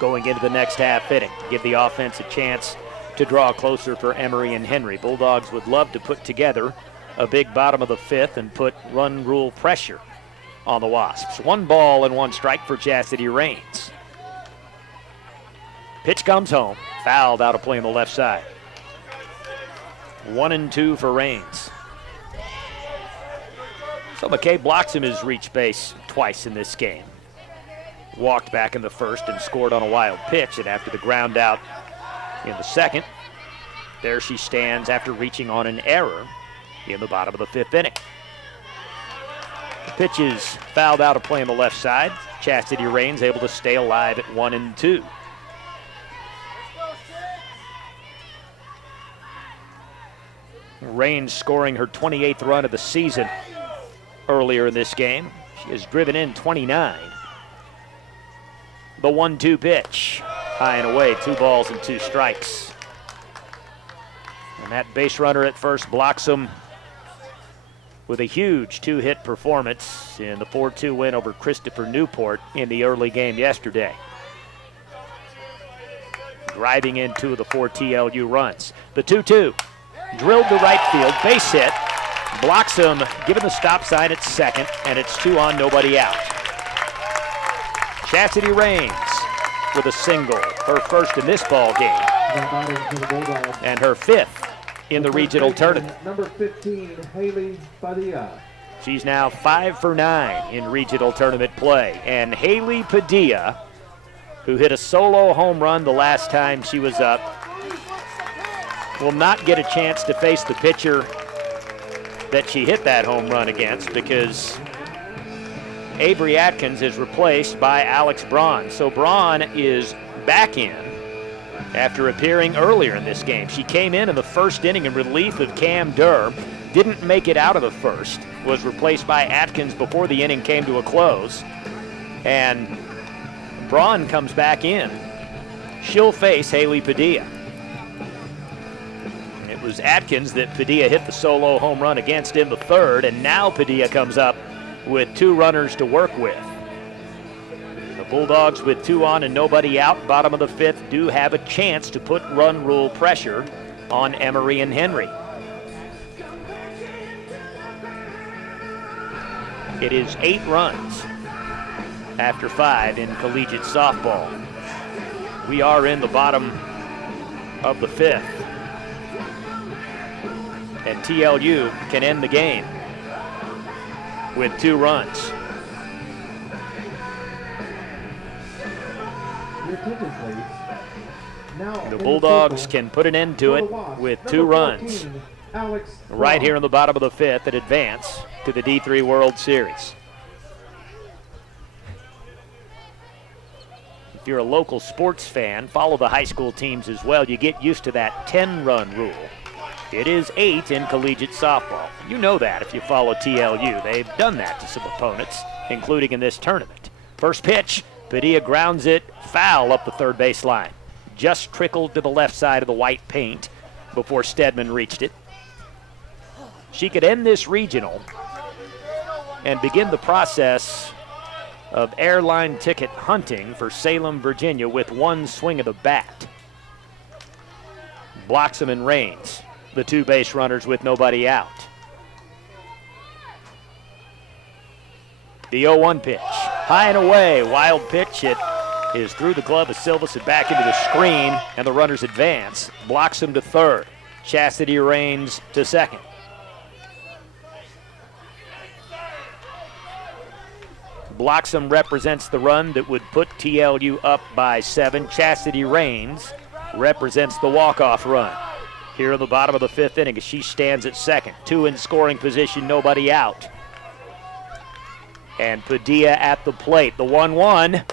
Going into the next half inning, give the offense a chance to draw closer for Emory and Henry. Bulldogs would love to put together a big bottom of the 5th and put run rule pressure on the Wasps. 1 ball and 1 strike for Chastity Rains. Pitch comes home, fouled out of play on the left side. 1-2 for Rains. So McKay Bloxham has reached base twice in this game. Walked back in the first and scored on a wild pitch, and after the ground out in the second, there she stands after reaching on an error in the bottom of the 5th inning. The pitch is fouled out of play on the left side. Chastity Rains able to stay alive at 1-2. Rains scoring her 28th run of the season earlier in this game. She has driven in 29. The 1-2 pitch, high and away, 2 balls and 2 strikes. And that base runner at first, Bloxham, with a huge 2-hit performance in the 4-2 win over Christopher Newport in the early game yesterday. Driving in 2 of the 4 TLU runs. The 2-2, drilled to right field, base hit. Bloxham given the stop sign at second, and it's 2 on, nobody out. Chastity Rains with a single, her first in this ball game, and her 5th in the regional tournament. Number 15, Haley Padilla. She's now 5 for 9 in regional tournament play. And Haley Padilla, who hit a solo home run the last time she was up, will not get a chance to face the pitcher that she hit that home run against, because Avery Atkins is replaced by Alex Braun. So Braun is back in after appearing earlier in this game. She came in the first inning in relief of Cam Durr, didn't make it out of the first, was replaced by Atkins before the inning came to a close, and Braun comes back in. She'll face Haley Padilla. It was Atkins that Padilla hit the solo home run against in the third, and now Padilla comes up with 2 runners to work with. The Bulldogs, with 2 on and nobody out, bottom of the 5th, do have a chance to put run rule pressure on Emory and Henry. It is 8 runs after 5 in collegiate softball. We are in the bottom of the 5th, and TLU can end the game with 2 runs. The Bulldogs can put an end to it with 2 runs right here in the bottom of the 5th and advance to the D3 World Series. If you're a local sports fan, follow the high school teams as well. You get used to that 10-run rule. It is 8 in collegiate softball. You know that if you follow TLU. They've done that to some opponents, including in this tournament. First pitch, Padilla grounds it foul up the third base line. Just trickled to the left side of the white paint before Stedman reached it. She could end this regional and begin the process of airline ticket hunting for Salem, Virginia, with 1 swing of the bat. Blocks him and Rains, the 2 base runners with nobody out. The 0-1 pitch, high and away, wild pitch. It is through the glove of Silvas and back into the screen, and the runners advance. Blocks him to third. Chastity Rains to second. Bloxham represents the run that would put TLU up by 7. Chastity Rains represents the walk-off run. Here in the bottom of the 5th inning as she stands at second. 2 in scoring position, nobody out. And Padilla at the plate. The 1-1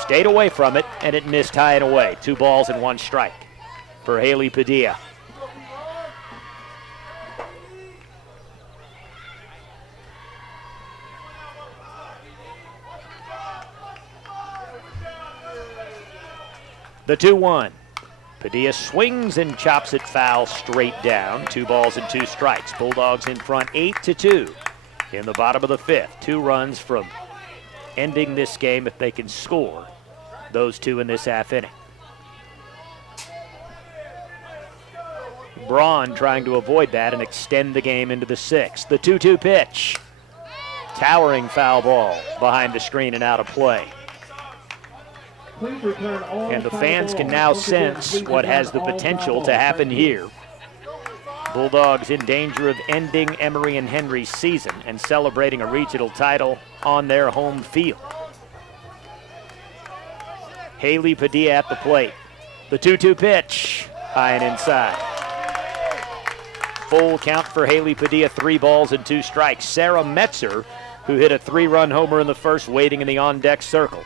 stayed away from it, and it missed high and away. 2 balls and 1 strike for Haley Padilla. The 2-1. Padilla swings and chops it foul straight down. 2 balls and 2 strikes. Bulldogs in front 8-2 in the bottom of the 5th. 2 runs from ending this game if they can score those 2 in this half inning. Braun trying to avoid that and extend the game into the 6th. The 2-2 pitch. Towering foul ball behind the screen and out of play. And the fans can now sense what has the potential to happen here. Bulldogs in danger of ending Emory and Henry's season and celebrating a regional title on their home field. Haley Padilla at the plate. The 2-2 pitch, high and inside. Full count for Haley Padilla, 3 balls and 2 strikes. Sarah Metzer, who hit a 3-run homer in the first, waiting in the on-deck circle.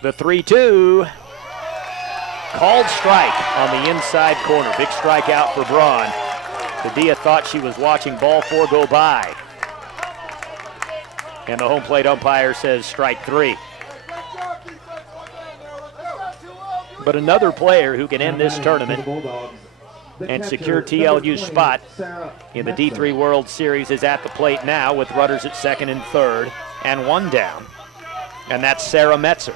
The 3-2, called strike on the inside corner. Big strikeout for Braun. Padilla thought she was watching ball 4 go by. And the home plate umpire says strike 3. But another player who can end this tournament and secure TLU's spot in the D3 World Series is at the plate now with runners at second and third and 1 down. And that's Sarah Metzer.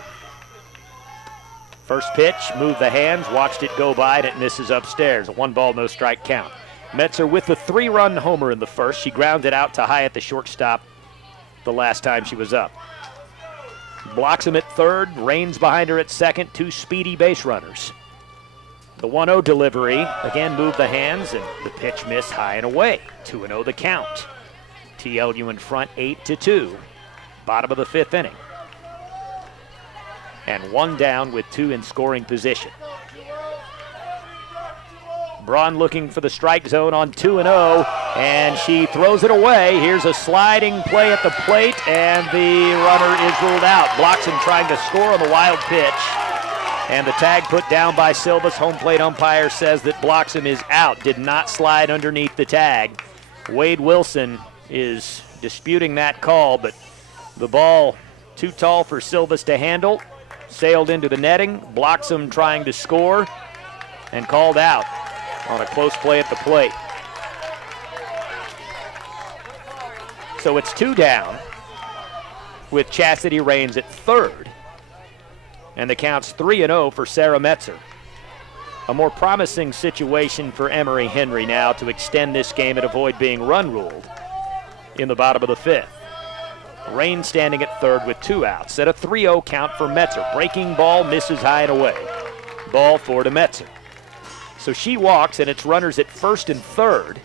First pitch, moved the hands, watched it go by, and it misses upstairs. A 1 ball, no strike count. Metzer with the 3-run homer in the first. She grounded out to high at the shortstop the last time she was up. blocks him at third, Rains behind her at second, 2 speedy base runners. The 1-0 delivery, again moved the hands, and the pitch missed high and away. 2-0 the count. TLU in front 8-2, bottom of the 5th inning. And 1 down with 2 in scoring position. Braun looking for the strike zone on 2-0, and she throws it away. Here's a sliding play at the plate, and the runner is ruled out. Bloxham trying to score on the wild pitch, and the tag put down by Silvas. Home plate umpire says that Bloxham is out, did not slide underneath the tag. Wade Wilson is disputing that call, but the ball too tall for Silvas to handle. Sailed into the netting. Bloxham trying to score and called out on a close play at the plate. So it's 2 down with Chastity Rains at third, and the count's 3-0 for Sarah Metzer. A more promising situation for Emory Henry now to extend this game and avoid being run ruled in the bottom of the 5th. Rains standing at third with 2 outs. At a 3-0 count for Metzer. Breaking ball misses high and away. Ball 4 to Metzer. So she walks, and it's runners at first and third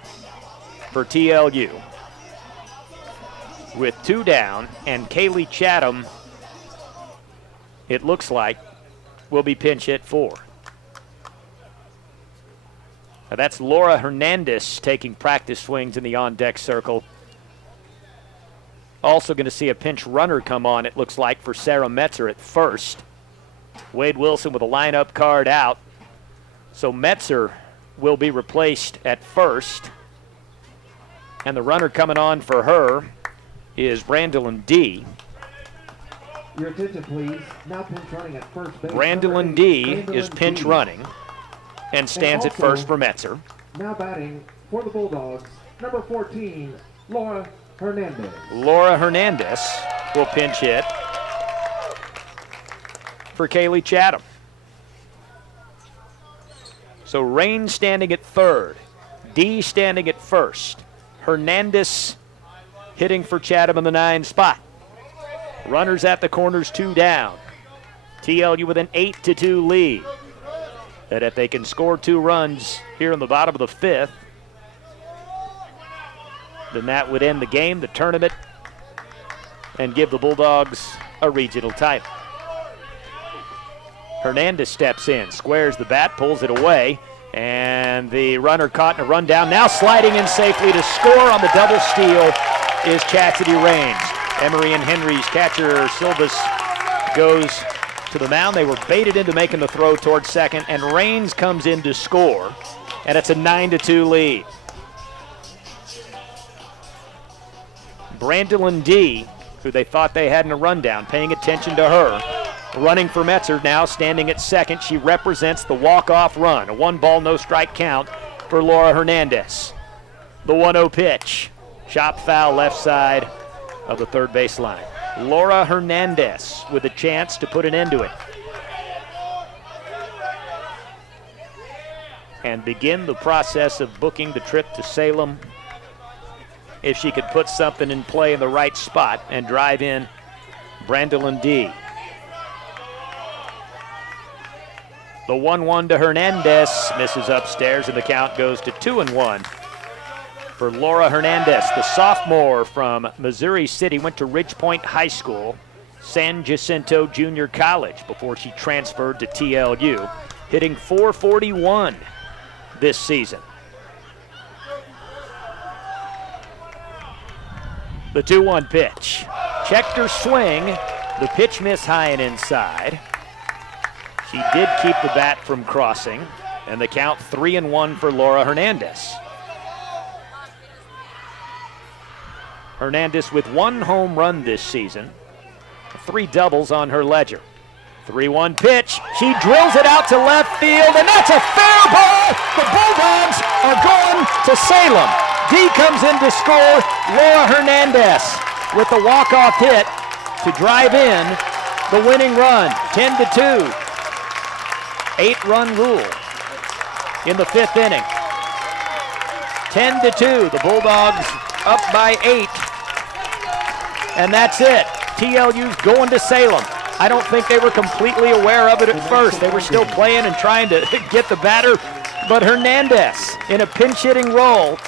for TLU. With 2 down, and Kaylee Chatham, it looks like, will be pinch hit for. Now that's Laura Hernandez taking practice swings in the on-deck circle. Also going to see a pinch runner come on, it looks like, for Sarah Metzer at first. Wade Wilson with a lineup card out. So Metzer will be replaced at first. And the runner coming on for her is Brandolyn D. Your attention, please. Now pinch running at first base. Brandolyn D is pinch running and stands at first for Metzer. Now batting for the Bulldogs, number 14, Laura Hernandez. Laura Hernandez will pinch hit for Kaylee Chatham. So Rain standing at third, D standing at first. Hernandez hitting for Chatham in the 9 spot. Runners at the corners, 2 down. TLU with an 8-2 lead. That if they can score 2 runs here in the bottom of the 5th, then that would end the game, the tournament, and give the Bulldogs a regional title. Hernandez steps in, squares the bat, pulls it away, and the runner caught in a rundown. Now sliding in safely to score on the double steal is Chastity Rains. Emory and Henry's catcher, Silvas, goes to the mound. They were baited into making the throw towards second, and Rains comes in to score, and it's a 9-2 lead. Brandolyn D, who they thought they had in a rundown, paying attention to her. Running for Metzer now, standing at second. She represents the walk-off run. A 1-ball, no-strike count for Laura Hernandez. The 1-0 pitch. Chop foul left side of the third base line. Laura Hernandez with a chance to put an end to it. And begin the process of booking the trip to Salem if she could put something in play in the right spot and drive in Brandolyn D. The 1-1 to Hernandez misses upstairs, and the count goes to 2-1 for Laura Hernandez. The sophomore from Missouri City went to Ridgepoint High School, San Jacinto Junior College before she transferred to TLU, hitting .441 this season. The 2-1 pitch. Checked her swing. The pitch missed high and inside. She did keep the bat from crossing, and the count 3-1 for Laura Hernandez. Hernandez with 1 home run this season, 3 doubles on her ledger. 3-1 pitch. She drills it out to left field, and that's a fair ball. The Bulldogs are going to Salem. D comes in to score. Laura Hernandez with the walk-off hit to drive in the winning run. 10-2. 8-run rule in the 5th inning. 10-2. The Bulldogs up by 8. And that's it. TLU's going to Salem. I don't think they were completely aware of it at first. They were still playing and trying to get the batter, but Hernandez, in a pinch-hitting role,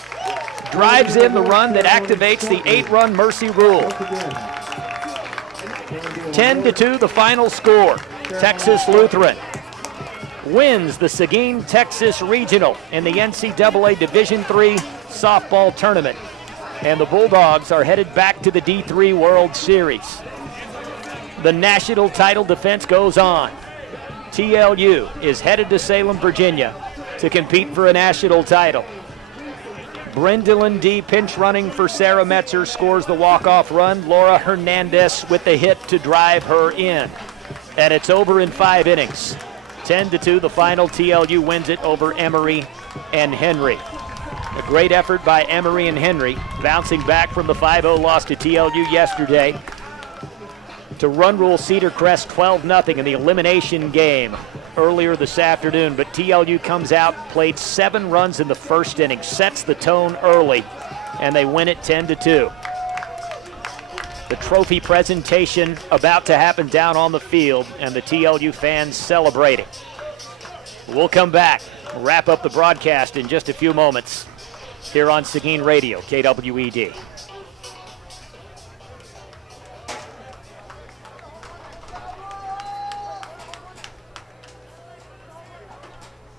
drives in the run that activates the 8-run mercy rule. 10-2 the final score. Texas Lutheran wins the Seguin, Texas Regional in the NCAA Division III softball tournament. And the Bulldogs are headed back to the D3 World Series. The national title defense goes on. TLU is headed to Salem, Virginia to compete for a national title. Brendilyn D pinch running for Sarah Metzer scores the walk-off run. Laura Hernandez with the hit to drive her in. And it's over in 5 innings. 10-2 the final. TLU wins it over Emory and Henry. A great effort by Emory and Henry, bouncing back from the 5-0 loss to TLU yesterday to run rule Cedar Crest 12-0 in the elimination game earlier this afternoon. But TLU comes out, played 7 runs in the first inning, sets the tone early, and they win it 10-2. The trophy presentation about to happen down on the field, and the TLU fans celebrating. We'll come back, wrap up the broadcast in just a few moments here on Seguin Radio, KWED.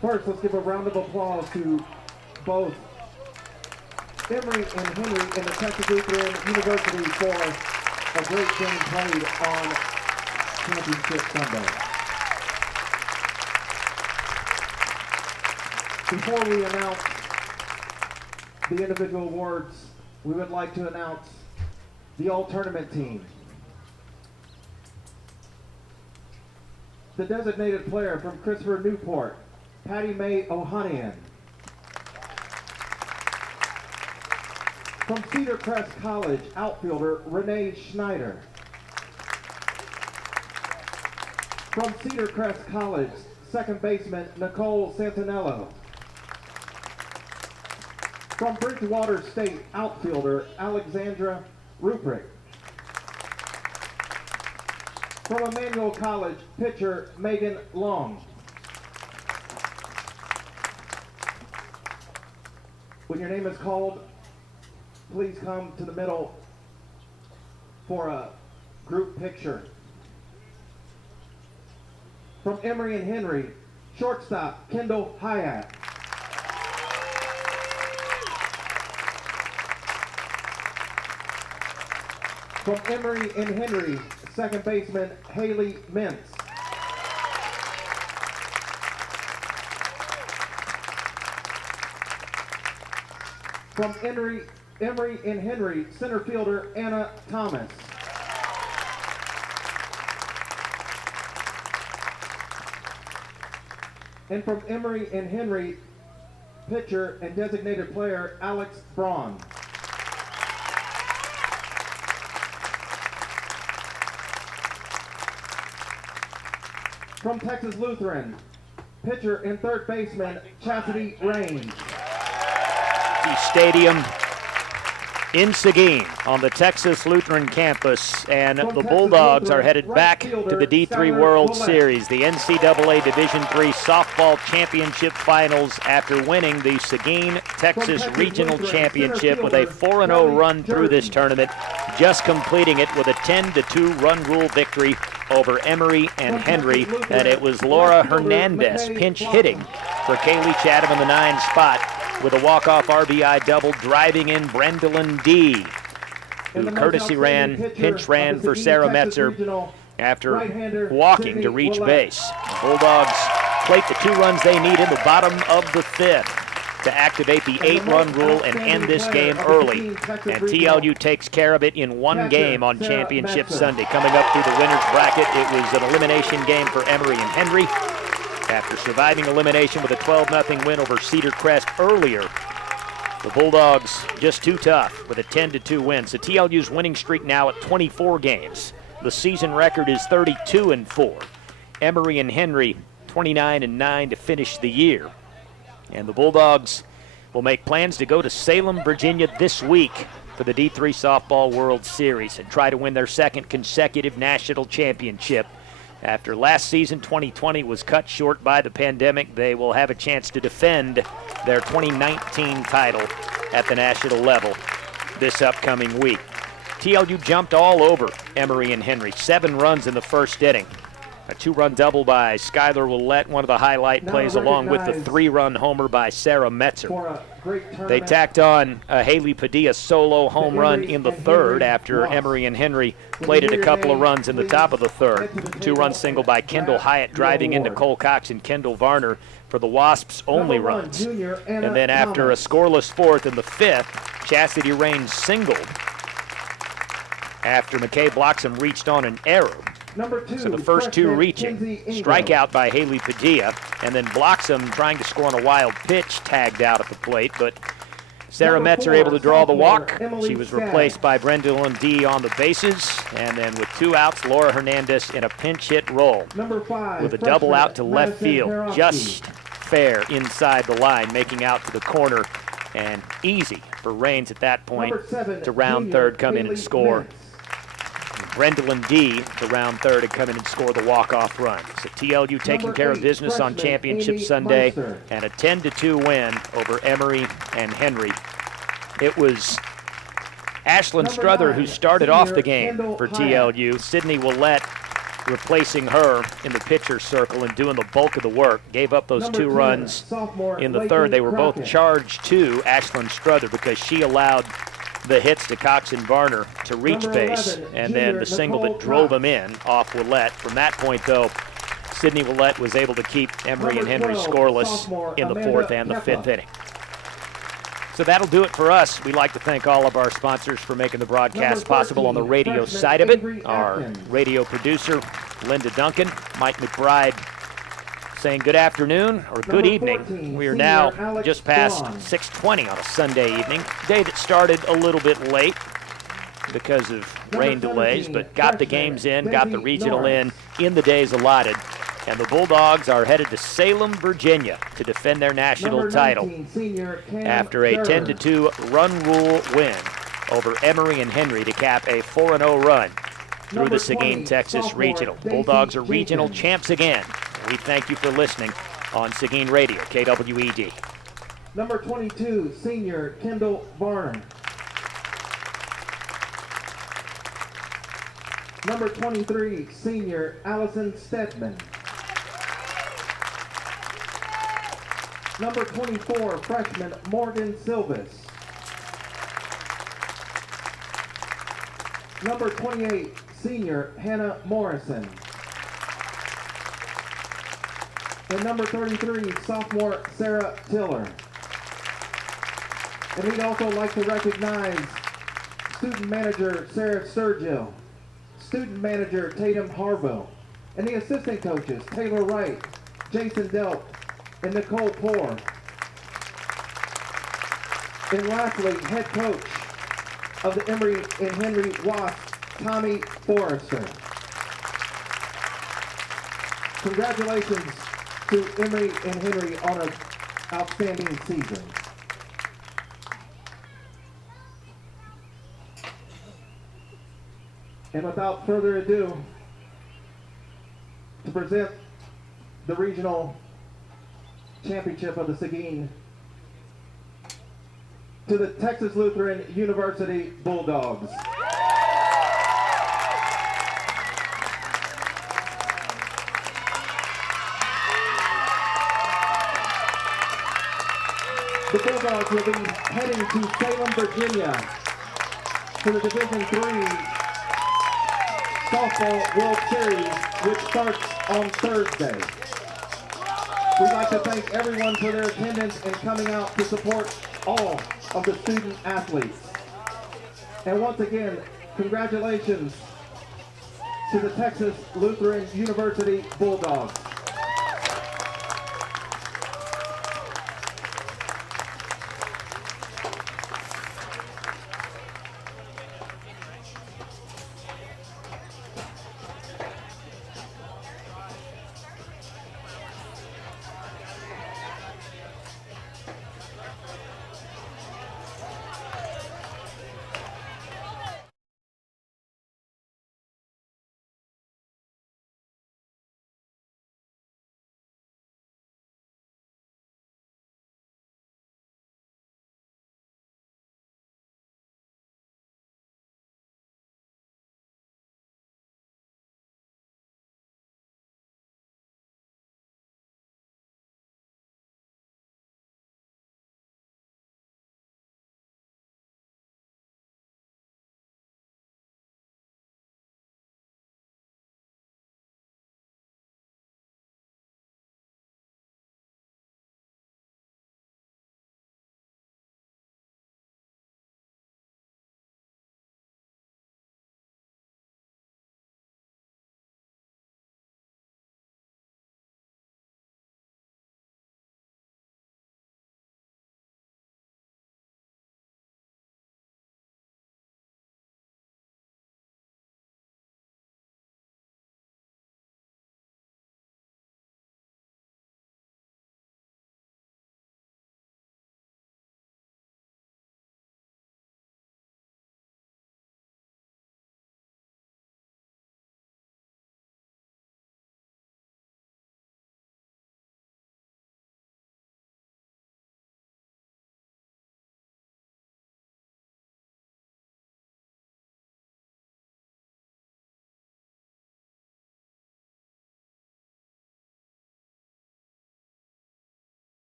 First, let's give a round of applause to both Emory and Henry in the Texas Lutheran University for a great game played on Championship Sunday. Before we announce the individual awards, we would like to announce the all-tournament team. The designated player from Christopher Newport, Patty Mae Ohanian. From Cedar Crest College, outfielder Renee Schneider. From Cedar Crest College, second baseman Nicole Santinello. From Bridgewater State, outfielder Alexandra Ruprecht. From Emmanuel College, pitcher Megan Long. When your name is called, please come to the middle for a group picture. From Emory and Henry, shortstop Kendall Hyatt. From Emory and Henry, second baseman Haley Mintz. From Emory and Henry, center fielder Anna Thomas. And from Emory and Henry, pitcher and designated player Alex Braun. From Texas Lutheran, pitcher and third baseman Chastity Raines. Stadium in Seguin on the Texas Lutheran campus, and the Bulldogs are headed back to the D3 World Series, the NCAA Division III softball championship finals, after winning the Seguin, Texas Regional Championship with a 4-0 run through this tournament, just completing it with a 10-2 run rule victory over Emory and Henry. And it was Laura Hernandez pinch hitting for Kaylee Chatham in the 9 spot, with a walk-off RBI double, driving in Brendilyn D, who pinch ran for Sarah Metzer after walking to reach base. The Bulldogs plate the 2 runs they need in the bottom of the 5th to activate the 8-run rule and end this game early. And TLU takes care of it in 1 game on Championship Sunday. Coming up through the winner's bracket, it was an elimination game for Emory and Henry. After surviving elimination with a 12-0 win over Cedar Crest earlier, the Bulldogs just too tough with a 10-2 win. So TLU's winning streak now at 24 games. The season record is 32-4. Emory and Henry 29-9 to finish the year. And the Bulldogs will make plans to go to Salem, Virginia this week for the D3 Softball World Series and try to win their 2nd consecutive national championship After last season, 2020, was cut short by the pandemic, they will have a chance to defend their 2019 title at the national level this upcoming week. TLU jumped all over Emory and Henry. 7 runs in the first inning. A 2-run double by Skylar Willette, one of the highlight plays, along with the 3-run homer by Sarah Metzer. They tacked on a Haley Padilla solo home run in the 3rd after Emory and Henry plated a couple of runs in the top of the 3rd. 2-run single by Kendall Hyatt driving into Cole Cox and Kendall Varner for the Wasps' only runs. And then after a scoreless 4th in the 5th, Chastity Raines singled after McKay Bloxham reached on an error. So the first 2 reaching. Strikeout by Haley Padilla, and then Bloxham trying to score on a wild pitch, tagged out at the plate, but Sarah Metzer able to draw the walk. She was replaced by Brenda Lundee on the bases, and then with 2 outs, Laura Hernandez in a pinch hit role with a double out to left field, just fair inside the line, making out to the corner, and easy for Raines at that point to round 3rd, come in and score. Brenda Lundee to round 3rd and come in and score the walk-off run. So TLU taking care of business on Championship Sunday, and a 10-2 win over Emory and Henry. It was Ashlyn Struther who started off the game for TLU. Sydney Willette replacing her in the pitcher circle and doing the bulk of the work. Gave up those 2 runs in the 3rd. They were both charged to Ashlyn Struther because she allowed the hits to Cox and Varner to reach base, and then the single that drove them in off Willette. From that point, though, Sydney Willette was able to keep Emory and Henry scoreless in the 4th and the 5th inning. So that'll do it for us. We'd like to thank all of our sponsors for making the broadcast possible on the radio side of it. Our radio producer, Linda Duncan, Mike McBride, saying good afternoon or good evening. We are now just past 6:20 on a Sunday evening. Day that started a little bit late because of rain delays, but got the games in, got the regional in the days allotted. And the Bulldogs are headed to Salem, Virginia to defend their national title after a 10-2 run rule win over Emory and Henry to cap a 4-0 run through the Seguin, Texas Regional. Bulldogs are regional champs again. We thank you for listening on Seguin Radio, KWED. Number 22, senior Kendall Varner. Number 23, senior Allison Stedman. Number 24, freshman Morgan Silvis. Number 28, senior Hannah Morrison. And number 33, sophomore Sarah Tiller. And we'd also like to recognize student manager Sarah Sturgill, student manager Tatum Harville, and the assistant coaches Taylor Wright, Jason Delp, and Nicole Poore. And lastly, head coach of the Emory and Henry Wasps, Tommy Forrester. Congratulations to Emory and Henry on an outstanding season. And without further ado, to present the regional championship of the Seguin to the Texas Lutheran University Bulldogs. The Bulldogs will be heading to Salem, Virginia for the Division III Softball World Series, which starts on Thursday. We'd like to thank everyone for their attendance and coming out to support all of the student athletes. And once again, congratulations to the Texas Lutheran University Bulldogs.